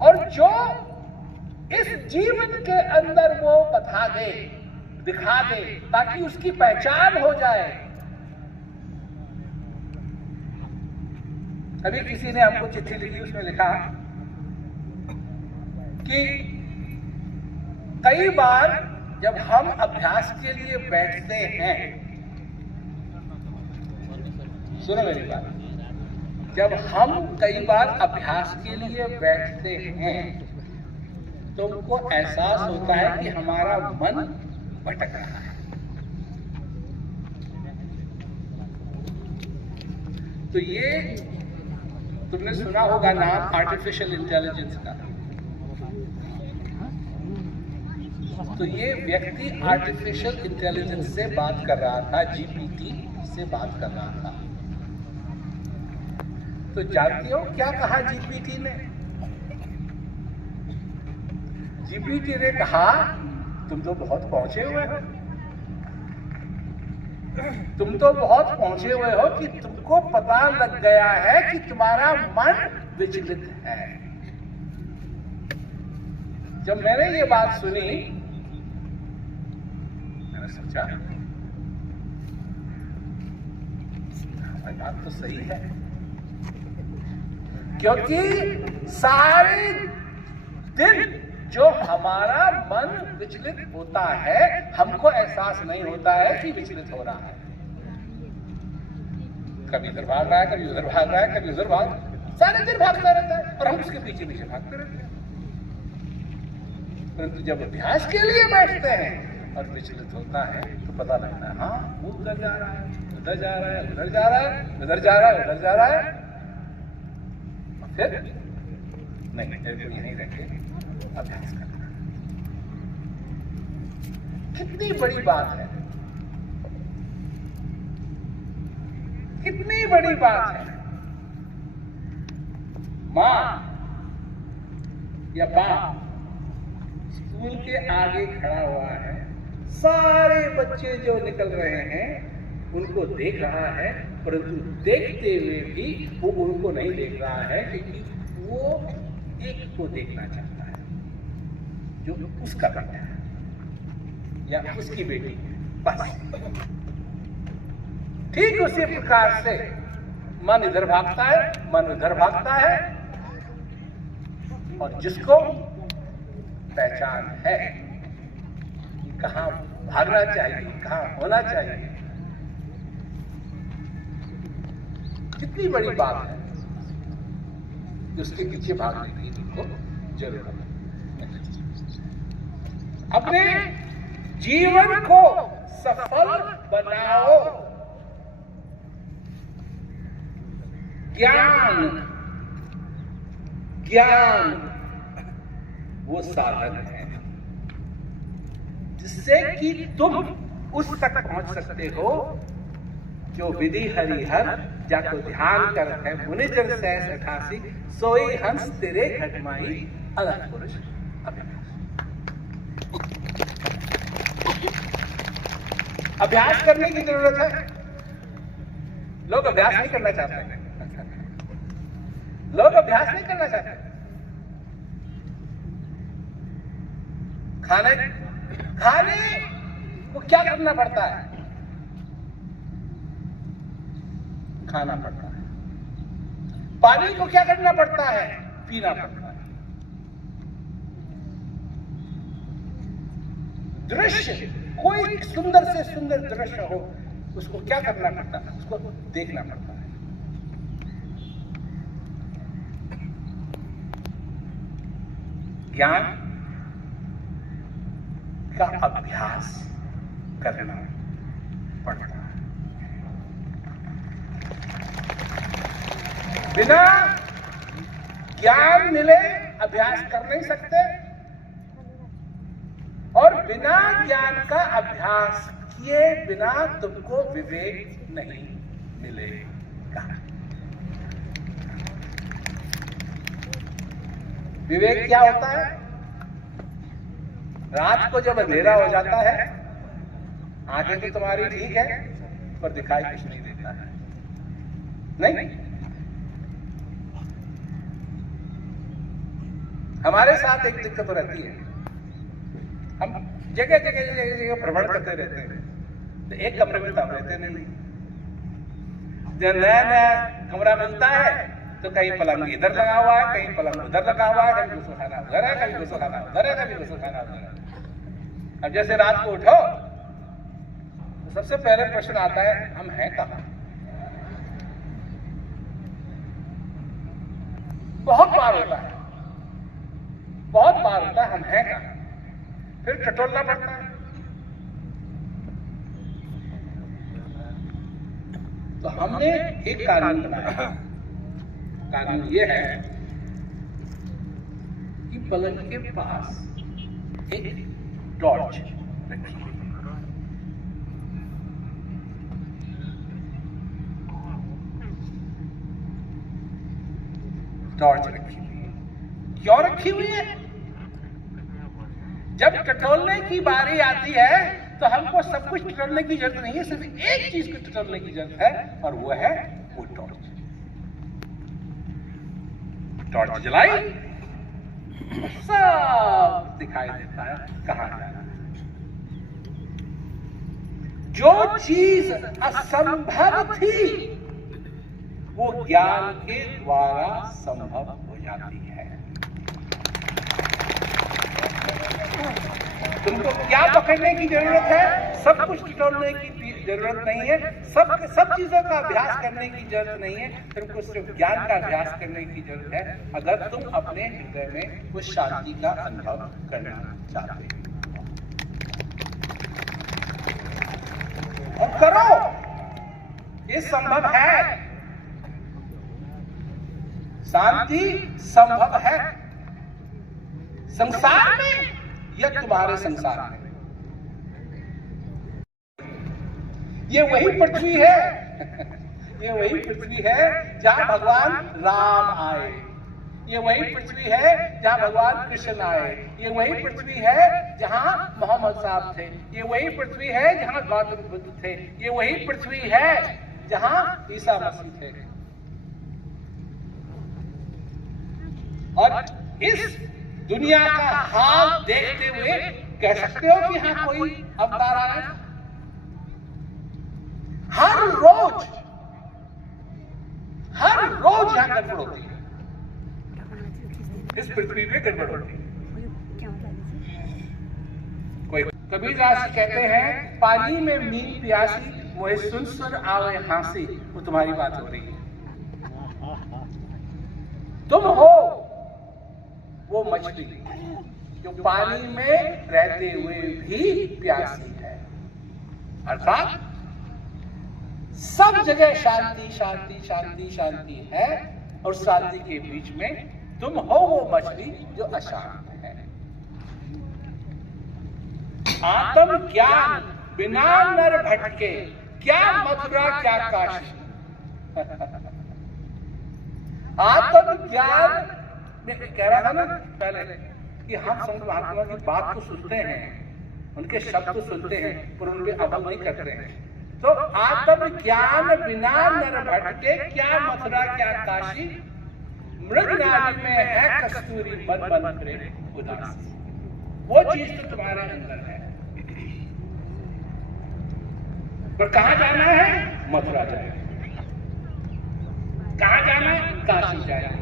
और जो इस जीवन के अंदर वो बता दे, दिखा दे, ताकि उसकी पहचान हो जाए। अभी किसी ने हमको चिट्ठी लिखी, उसमें लिखा कि कई बार जब हम अभ्यास के लिए बैठते हैं, सुनो मेरी बात, जब हम कई बार अभ्यास के लिए बैठते हैं तो हमको एहसास होता है कि हमारा मन भटक रहा है। तो ये तुमने सुना होगा नाम आर्टिफिशियल इंटेलिजेंस का। तो ये व्यक्ति आर्टिफिशियल इंटेलिजेंस से बात कर रहा था, जीपीटी से बात कर रहा था। तो जानती हो क्या कहा जीपीटी ने? जीपीटी ने कहा तुम तो बहुत पहुंचे हुए हो, तुम तो बहुत पहुंचे हुए हो कि तुमको पता लग गया है कि तुम्हारा मन विचलित है। जब मैंने ये बात सुनी, मैंने सोचा बात तो सही है, क्योंकि सारे दिन जो हमारा मन विचलित होता है, हमको एहसास नहीं होता है कि विचलित हो रहा है। कभी इधर भाग रहा है, कभी उधर भाग रहा है, कभी उधर सारे दिन भागता रहता है और हम उसके पीछे पीछे भागते रहते हैं। परंतु जब अभ्यास के लिए बैठते हैं और विचलित होता है तो पता लगता है, हाँ वो उधर जा रहा है, उधर जा रहा है, उधर जा रहा है, उधर जा रहा है, उधर जा रहा है। फिर नहीं, मेरे को यहीं रह के अभ्यास करना। कितनी बड़ी बात है, कितनी बड़ी बात है। माँ या बाप स्कूल के आगे खड़ा हुआ है, सारे बच्चे जो निकल रहे हैं उनको देख रहा है, परंतु देखते हुए भी वो उनको नहीं देख रहा है, क्योंकि वो एक को देखना चाहता है जो उसका बेटा है या उसकी बेटी है, बस। ठीक उसी प्रकार से मन इधर भागता है, मन उधर भागता है, और जिसको पहचान है कि कहां भागना चाहिए, कहां होना चाहिए, कितनी बड़ी बात है, उसके पीछे भागने की तुमको जरूरत है। अपने जीवन को सफल बनाओ। ज्ञान वो साधन है जिससे कि तुम उस तक पहुंच सकते हो जो विधि हरिहर जाको ध्यान कर है मुनि जन सहस 88 सोई हंस तेरे घटमाई अलग पुरुष अभ्यास करने की जरूरत है। लोग अभ्यास नहीं करना चाहते, लोग अभ्यास नहीं करना चाहते। खाने को क्या करना पड़ता है? खाना पड़ता है। पानी को क्या करना पड़ता है? पीना पड़ता है। दृश्य, कोई सुंदर से सुंदर दृश्य हो, उसको क्या करना पड़ता है? उसको देखना पड़ता है। ज्ञान का अभ्यास करना पड़ता है। बिना ज्ञान मिले अभ्यास कर नहीं सकते, और बिना ज्ञान का अभ्यास किए बिना तुमको विवेक नहीं मिलेगा। विवेक क्या होता है? रात को जब अंधेरा हो जाता है, आंखें तो तुम्हारी ठीक है पर दिखाई कुछ नहीं देता है, नहीं? हमारे साथ एक दिक्कत रहती है, हम जगह जगह भ्रमण करते रहते हैं, तो एक कमरे में हम रहते नहीं। जब नया नया कमरा मिलता है तो कहीं पलंग इधर लगा हुआ है, कहीं पलंग उधर लगा हुआ है, कभी गुस्सा खाना उधर है, कभी गुस्सा खाना उधर है, कभी गुस्सा खाना उधर है। अब जैसे रात को उठो तो सबसे पहले प्रश्न आता है, हम हैं कहां? बहुत बार होता है, बहुत बार होता है, हम हैं कहां? फिर टटोलना पड़ता है। तो हमने एक कानून बनाया। कानून ये है कि पलंग के पास एक टॉर्च रखिए। टॉर्च रखी हुई है। क्यों रखी हुई है? जब टटोलने की बारी आती है तो हमको सब कुछ टटोलने की जरूरत नहीं है, सिर्फ एक चीज को टटोलने की जरूरत है, और वो है वो टॉर्च। टॉर्च जलाई सब दिखाई देता है कहां जाना है। जो चीज असंभव थी वो ज्ञान के द्वारा संभव हो जाती है। तुमको क्या पकड़ने की जरूरत है? सब कुछ टटोलने की जरूरत नहीं है, सब चीजों का अभ्यास करने की जरूरत नहीं है, तुमको सिर्फ ज्ञान का अभ्यास करने की जरूरत है। अगर तुम अपने हृदय में उस शांति का अनुभव करना चाहते हो और करो, ये संभव है। शांति संभव है संसार में या तुम्हारे संसार में। ये वही पृथ्वी है ये वही पृथ्वी है जहां भगवान राम आए, ये वही पृथ्वी है जहां भगवान कृष्ण आए, ये वही पृथ्वी है जहां मोहम्मद साहब थे, ये वही पृथ्वी है जहां गौतम बुद्ध थे, ये वही पृथ्वी है जहां ईसा मसीह थे। और इस दुनिया का हाल देखते हुए कह सकते हो कि हाँ कोई अवतार आया। हर रोज यहां गड़बड़ होती है, इस पृथ्वी पे गड़बड़ होती है। कोई कबीरदास कहते हैं, पानी में मीन प्यासी मोहे सुन आवे हांसी। वो तुम्हारी बात हो रही है। तुम हो वो मछली जो पानी में रहते हुए भी प्यासी है। अर्थात सब जगह शांति शांति शांति शांति है, और शांति के बीच में तुम हो वो मछली जो अशांत है। आत्म ज्ञान बिना नर भटके, क्या मथुरा क्या काशी। आत्म ज्ञान कह रहा था ना पहले कि हम संत महात्मा की बात तो सुनते हैं, उनके शब्द तो सुनते हैं, पर उन पे अमल नहीं करते हैं। तो आत्म ज्ञान बिना नर भटके, क्या मथुरा क्या काशी। मृग नाभि में है कस्तूरी, मन मन करे उदासी। वो चीज तो तुम्हारे अंदर है, पर कहां जाना है? मथुरा जाए। कहां जाना है? काशी जाए।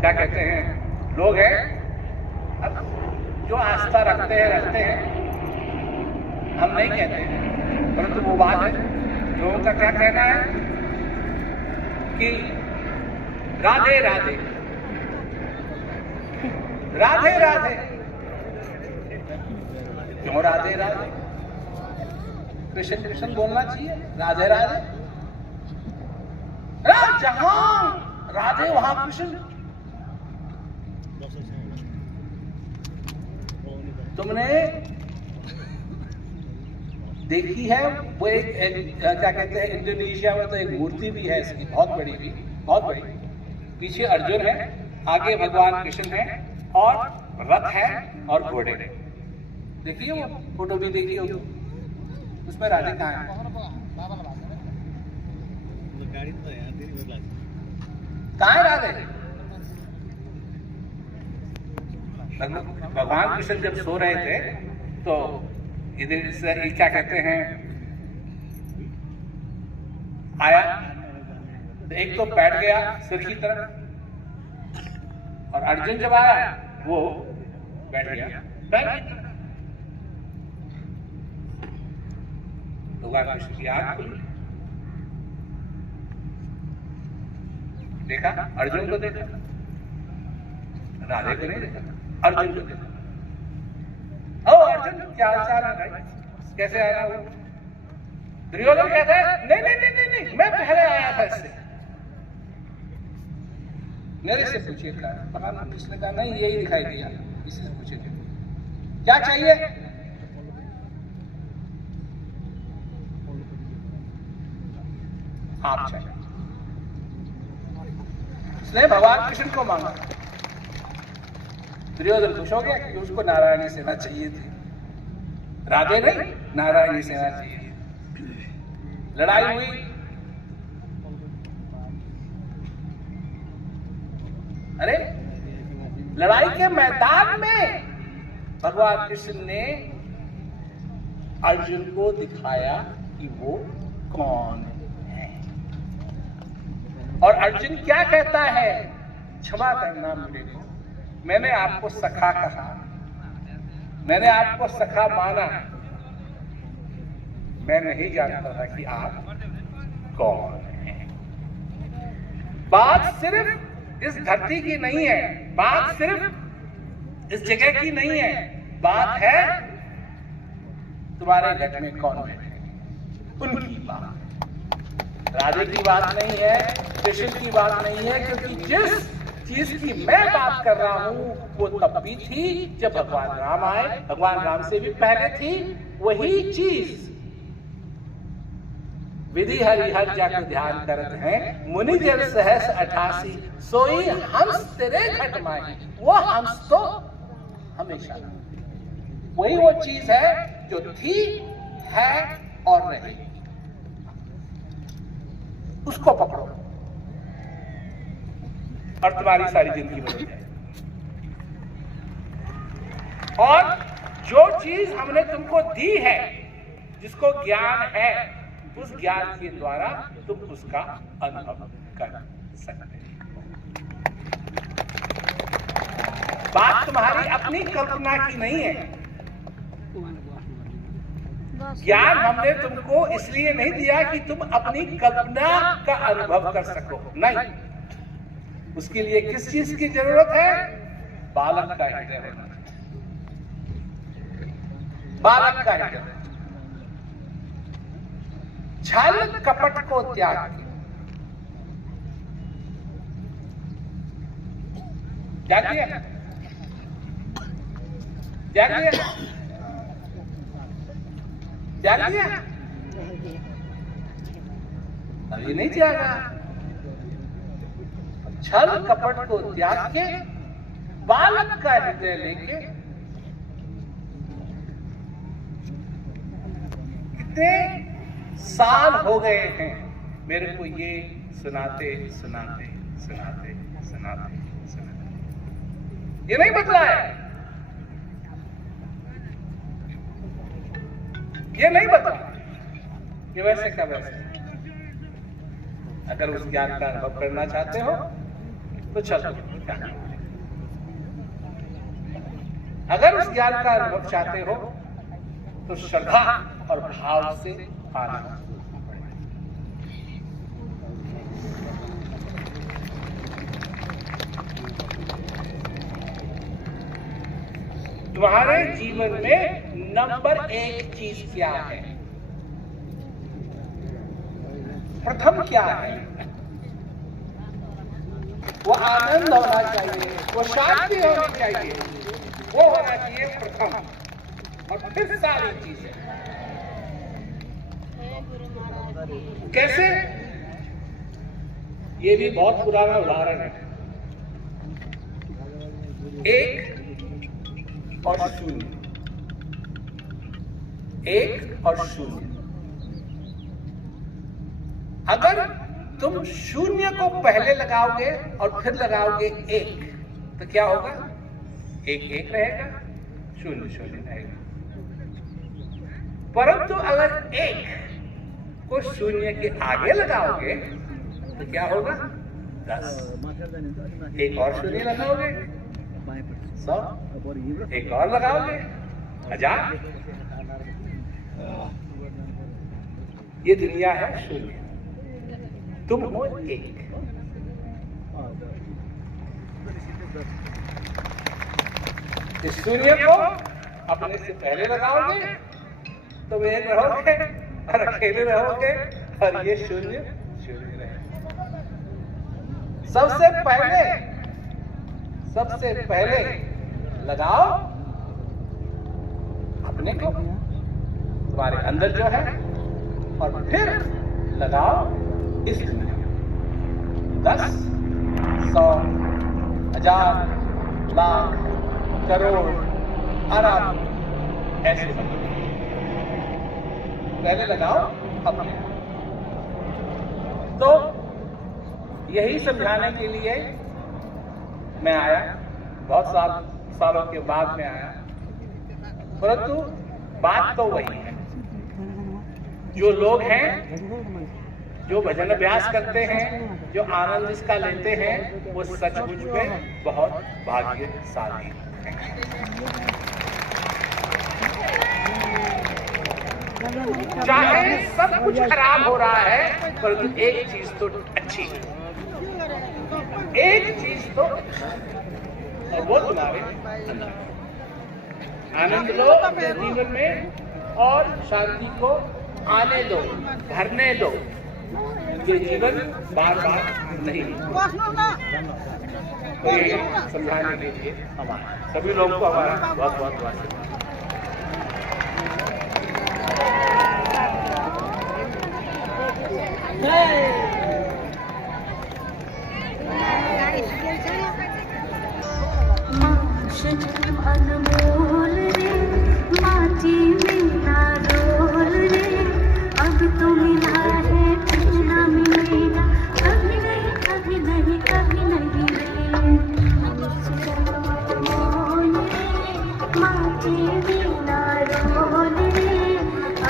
क्या कहते हैं लोग हैं जो आस्था रखते हैं, हम नहीं कहते, परंतु वो बात है। लोगों का क्या कहना है कि राधे राधे राधे राधे। क्यों राधे राधे? कृष्ण कृष्ण बोलना चाहिए, राधे राधे। जहां राधे वहां कृष्ण। तुमने देखी है वो एक क्या कहते हैं, इंडोनेशिया में तो एक मूर्ति भी है इसकी, बहुत बड़ी। पीछे अर्जुन है, आगे भगवान कृष्ण है, और रथ है और घोड़े। देखिए वो फोटो भी देखी होगी, उसमें राधे कहाँ है? कहाँ है राधे? भगवान कृष्ण जब सो रहे थे तो इधर से क्या कहते हैं आया, तो एक तो बैठ गया सिर की तरफ, और अर्जुन जब आया वो बैठ गया पैर की तरफ। भगवान कृष्ण की आंख खुली, देखा अर्जुन को, देखा राधे को नहीं देखा, अर्जुन को देखा। ओ अर्जुन क्या हाल चाल है भाई, कैसे आया वो? दुर्योधन कहता है नहीं, मैं पहले आया था इससे, मेरे से पूछिए भगवान कृष्ण का नहीं, यही दिखाई दिया, इसी से पूछे थे क्या चाहिए। आप चाहिए। इसने भगवान कृष्ण को मांगा, दुर्योधन खुश हो गया कि उसको नारायणी सेना चाहिए थी, राधे नहीं नारायणी सेना चाहिए थी। लड़ाई हुई, अरे लड़ाई के मैदान में भगवान कृष्ण ने अर्जुन को दिखाया कि वो कौन है। और अर्जुन क्या कहता है, क्षमा करना मेरे को, मैंने आपको सखा कहा, मैंने आपको सखा माना, मैं नहीं जानता था कि आप कौन हैं। बात सिर्फ इस धरती की नहीं है, बात सिर्फ इस जगह की नहीं है, बात है तुम्हारे घर में कौन बैठे, उनकी बात। राधे की बात नहीं है, कृष्ण की बात नहीं है, क्योंकि जिस चीज की मैं बात कर रहा हूं वो तब भी थी जब भगवान राम आए, भगवान राम से भी पहले थी वही चीज। विधि हरिहर जाकर ध्यान करत हैं, मुनि जन सहस 88, सोई हंस तेरे घट माही। वो हंस तो हमेशा वही वो चीज है जो थी, है और रहेगी। उसको पकड़ो और तुम्हारी सारी जिंदगी बदल जाए। और जो चीज हमने तुमको दी है, जिसको ज्ञान है, उस ज्ञान के द्वारा तुम उसका अनुभव कर सकते हो। बात तुम्हारी अपनी कल्पना की नहीं है। ज्ञान हमने तुमको इसलिए नहीं दिया कि तुम अपनी कल्पना का अनुभव कर सको, नहीं। उसके लिए किस चीज की जरूरत है? बालक का हृदय होना, बालक का हृदय। छल कपट को त्याग के, त्याग दिया, त्याग दिया, त्याग दिया, अभी नहीं त्यागा। छल कपट को त्याग के बालक का हृदय लेके, कितने साल हो गए हैं मेरे को ये सुनाते सुनाते सुनाते सुनाते सुनाते, ये नहीं बदला है, ये नहीं बदला कि वैसे का वैसे। अगर उस ज्ञान का अनुभव करना चाहते हो तो चलो, अगर उस ज्ञान का अनुभव चाहते हो तो श्रद्धा और भाव से पाना। तुम्हारे जीवन में नंबर 1 चीज क्या है? प्रथम क्या है? वो आनंद होना चाहिए, वो शांति होनी चाहिए, वो होना चाहिए प्रथम, और फिर सारी चीजें। कैसे? ये भी बहुत पुराना उदाहरण है। 1 और 0, 1 और 0। अगर तुम 0 को पहले लगाओगे और फिर लगाओगे 1, तो क्या होगा? 1 1 रहेगा, 0 0 रहेगा। परंतु अगर 1 को 0 के आगे लगाओगे तो क्या होगा? 10। 1 और 0 लगाओगे 100, 1 और लगाओगे 1000। ये दुनिया है 0, तुम हो 1। इस 0 को अपने से पहले लगाओगे तो एक रहोगे और अकेले रहोगे, और ये 0 0 रहेगा। सबसे पहले लगाओ अपने को, तुम्हारे अंदर जो है, और फिर लगाओ इस दुनिया में। 10 100 1000 लाख करोड़, अरब ऐसे बनो। पहले लगाओ अपने। तो यही समझाने के लिए मैं आया, बहुत सालों के बाद में आया, परंतु बात तो वही है। जो लोग हैं, जो भजन अभ्यास करते हैं, जो आनंद इसका लेते हैं, वो सचमुच में बहुत भाग्यशाली हैं। चाहे सब कुछ खराब हो रहा है, परंतु एक चीज तो अच्छी है, एक चीज तो और वो तुम्हारे अंदर। आनंद लो अपने जीवन में और शांति को आने दो, भरने दो। ये जीवन बार बार नहीं। तो ये समझाने के लिए हमारा सभी लोगों को हमारा बहुत बहुत धन्यवाद। अनमोल रे माटी में ना रोल रे, अब तो मिला है फिर ना मिलेगा, कभी नहीं कभी नहीं कभी नहीं रे। अनमोल रे माटी में ना रोल रे,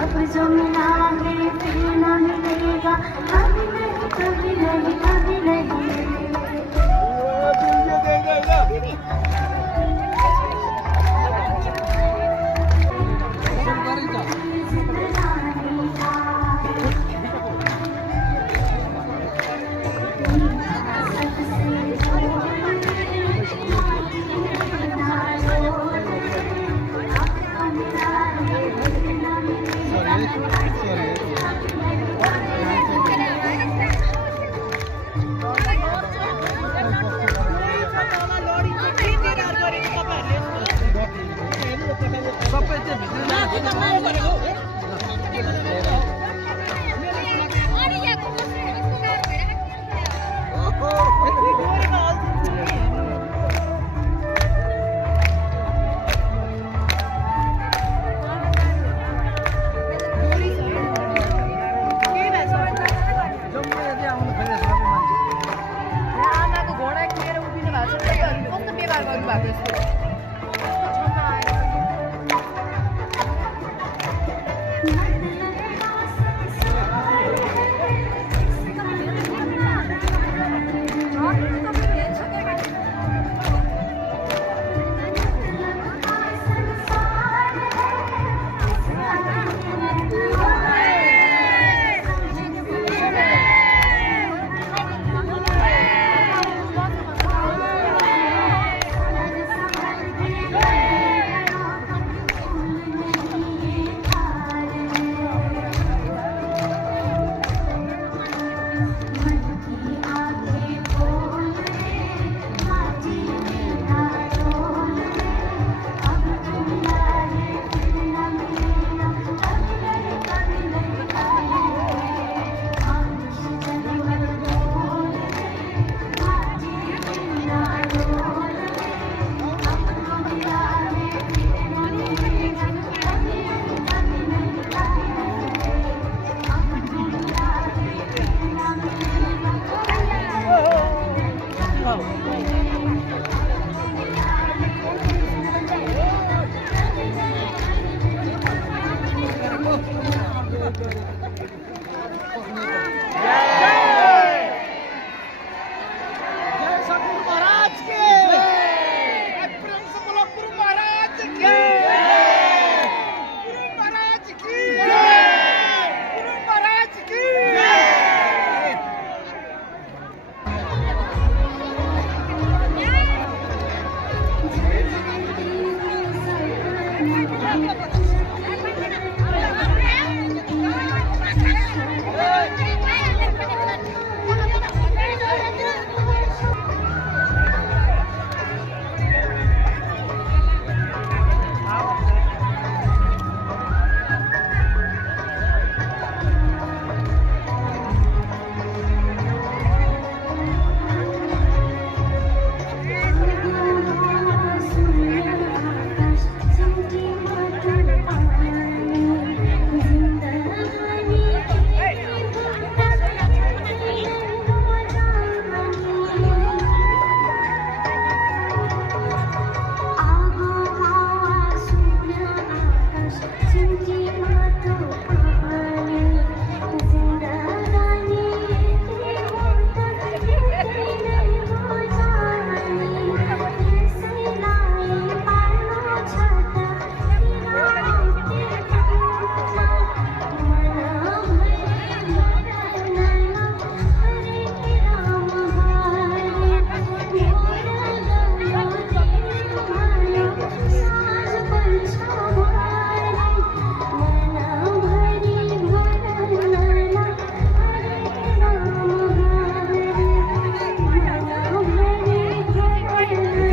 अब जो मिला है फिर ना मिलेगा, कभी नहीं कभी नहीं कभी नहीं रे।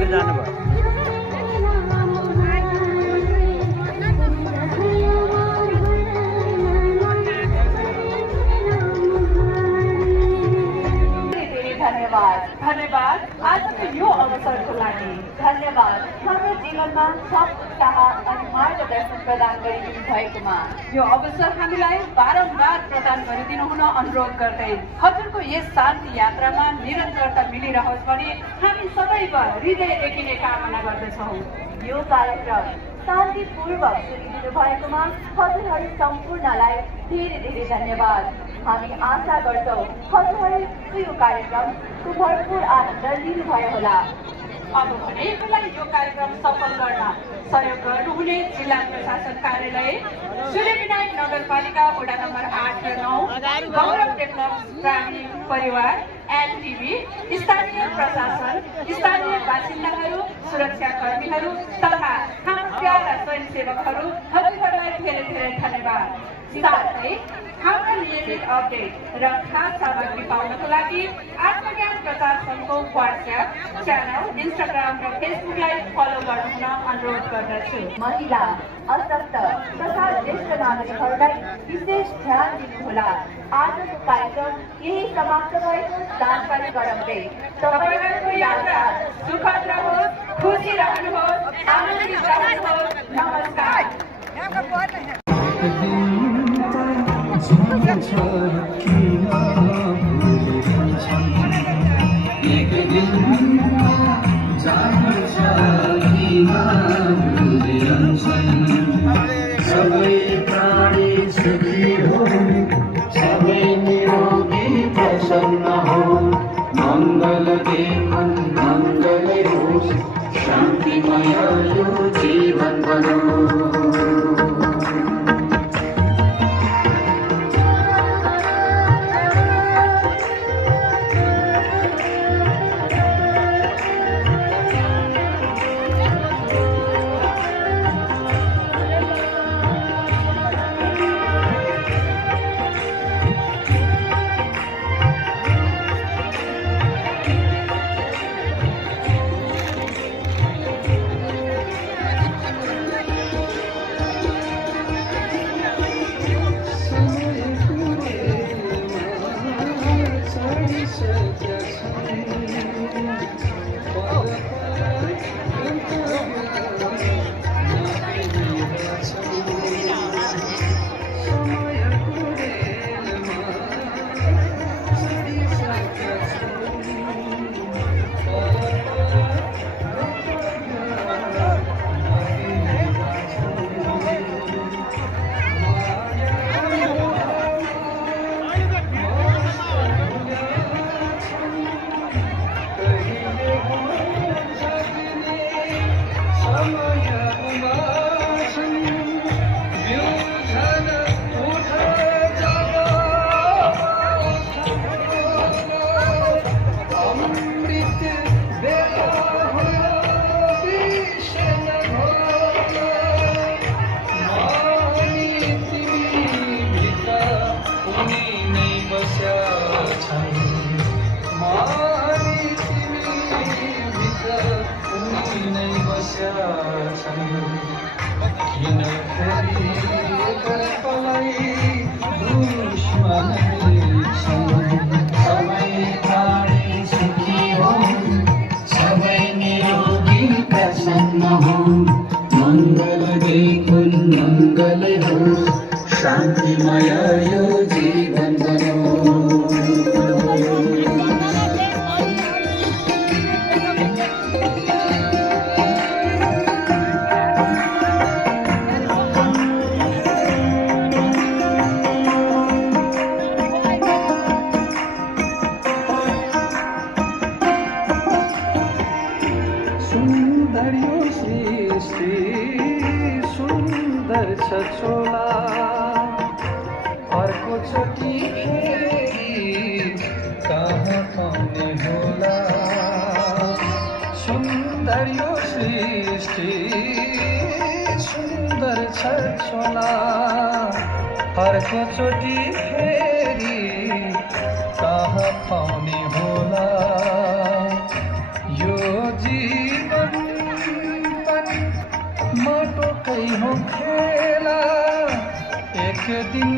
लिएर जानुभयो। धन्यवाद आजको यो अवसरको लागि धन्यवाद हाम्रो जीवनमा थप उत्साह अनि मार्गदर्शन प्रदान गरिदिनु भएकोमा। यो अवसर हामीलाई बारम्बार प्रदान गरिदिनु हुन अनुरोध गर्दै हजुरको यस शान्ति यात्रामा निरन्तरता मिलिरहोस् भनी हामी सबैको हृदयदेखि नै कामना गर्दछौँ। यो कार्यक्रम शान्तिपूर्वक सुनिदिनु भएकोमा हजुरहरू सम्पूर्णलाई धेरै धेरै धन्यवाद। हामी आशा गर्छौँ हजुरहरूले यो कार्यक्रमको भरपुर आनन्द लिनुभयो होला। अब भने यो कार्यक्रम सफल गर्न सहयोग गर्नुहुने जिल्ला प्रशासन कार्यालय सूर्यविनायक नगरपालिका वडा नम्बर 8 र 9 गौरव डेभलप प्राणी परिवार एलटिभी स्थानीय प्रशासन स्थानीय बासिन्दाहरू सुरक्षा कर्मीहरू तथा हाम्रो प्यारा स्वयंसेवकहरू हजुरहरूलाई धेरै धेरै धन्यवाद। साथै हाम्रो नियमित अपडेट र खास सामग्री पाउनको लागि आत्मज्ञान प्रचार सङ्घको व्हाट्सएप च्यानल इन्स्टाग्राम र फेसबुकलाई फलो गर्नुहुन अनुरोध गर्दछु। महिला अशक्त तथा ज्येष्ठ नागरिकहरूलाई विशेष ध्यान दिनुहोला। आजको कार्यक्रम यही समाप्त भएको जानकारी गराउँदै तपाईँहरूको यात्रा सुखद रहोस्, खुसी रहनुहोस्, आनन्दित रहनुहोस्। नमस्कार। एक दिन सबै प्राणी सुखी हो, सबै निरोगी प्रसन्न हो, मङ्गल देखुन् मङ्गल होस्, शान्तिमय यो जीवन बनोस्। मंगल देखुन् मंगल हो, शान्तिमय यो जीवन बनोस्। सुन्दर यो सृष्टि सुन्दर छ छोला, अर्को चोटि फेरि कहाँ पाउने होला। सुन्दर यो सृष्टि सुन्दर छ छोला, अर्को चोटि फेरि कहाँ पाउने होला। यो जीवन माटो कै हो खेला एक दिन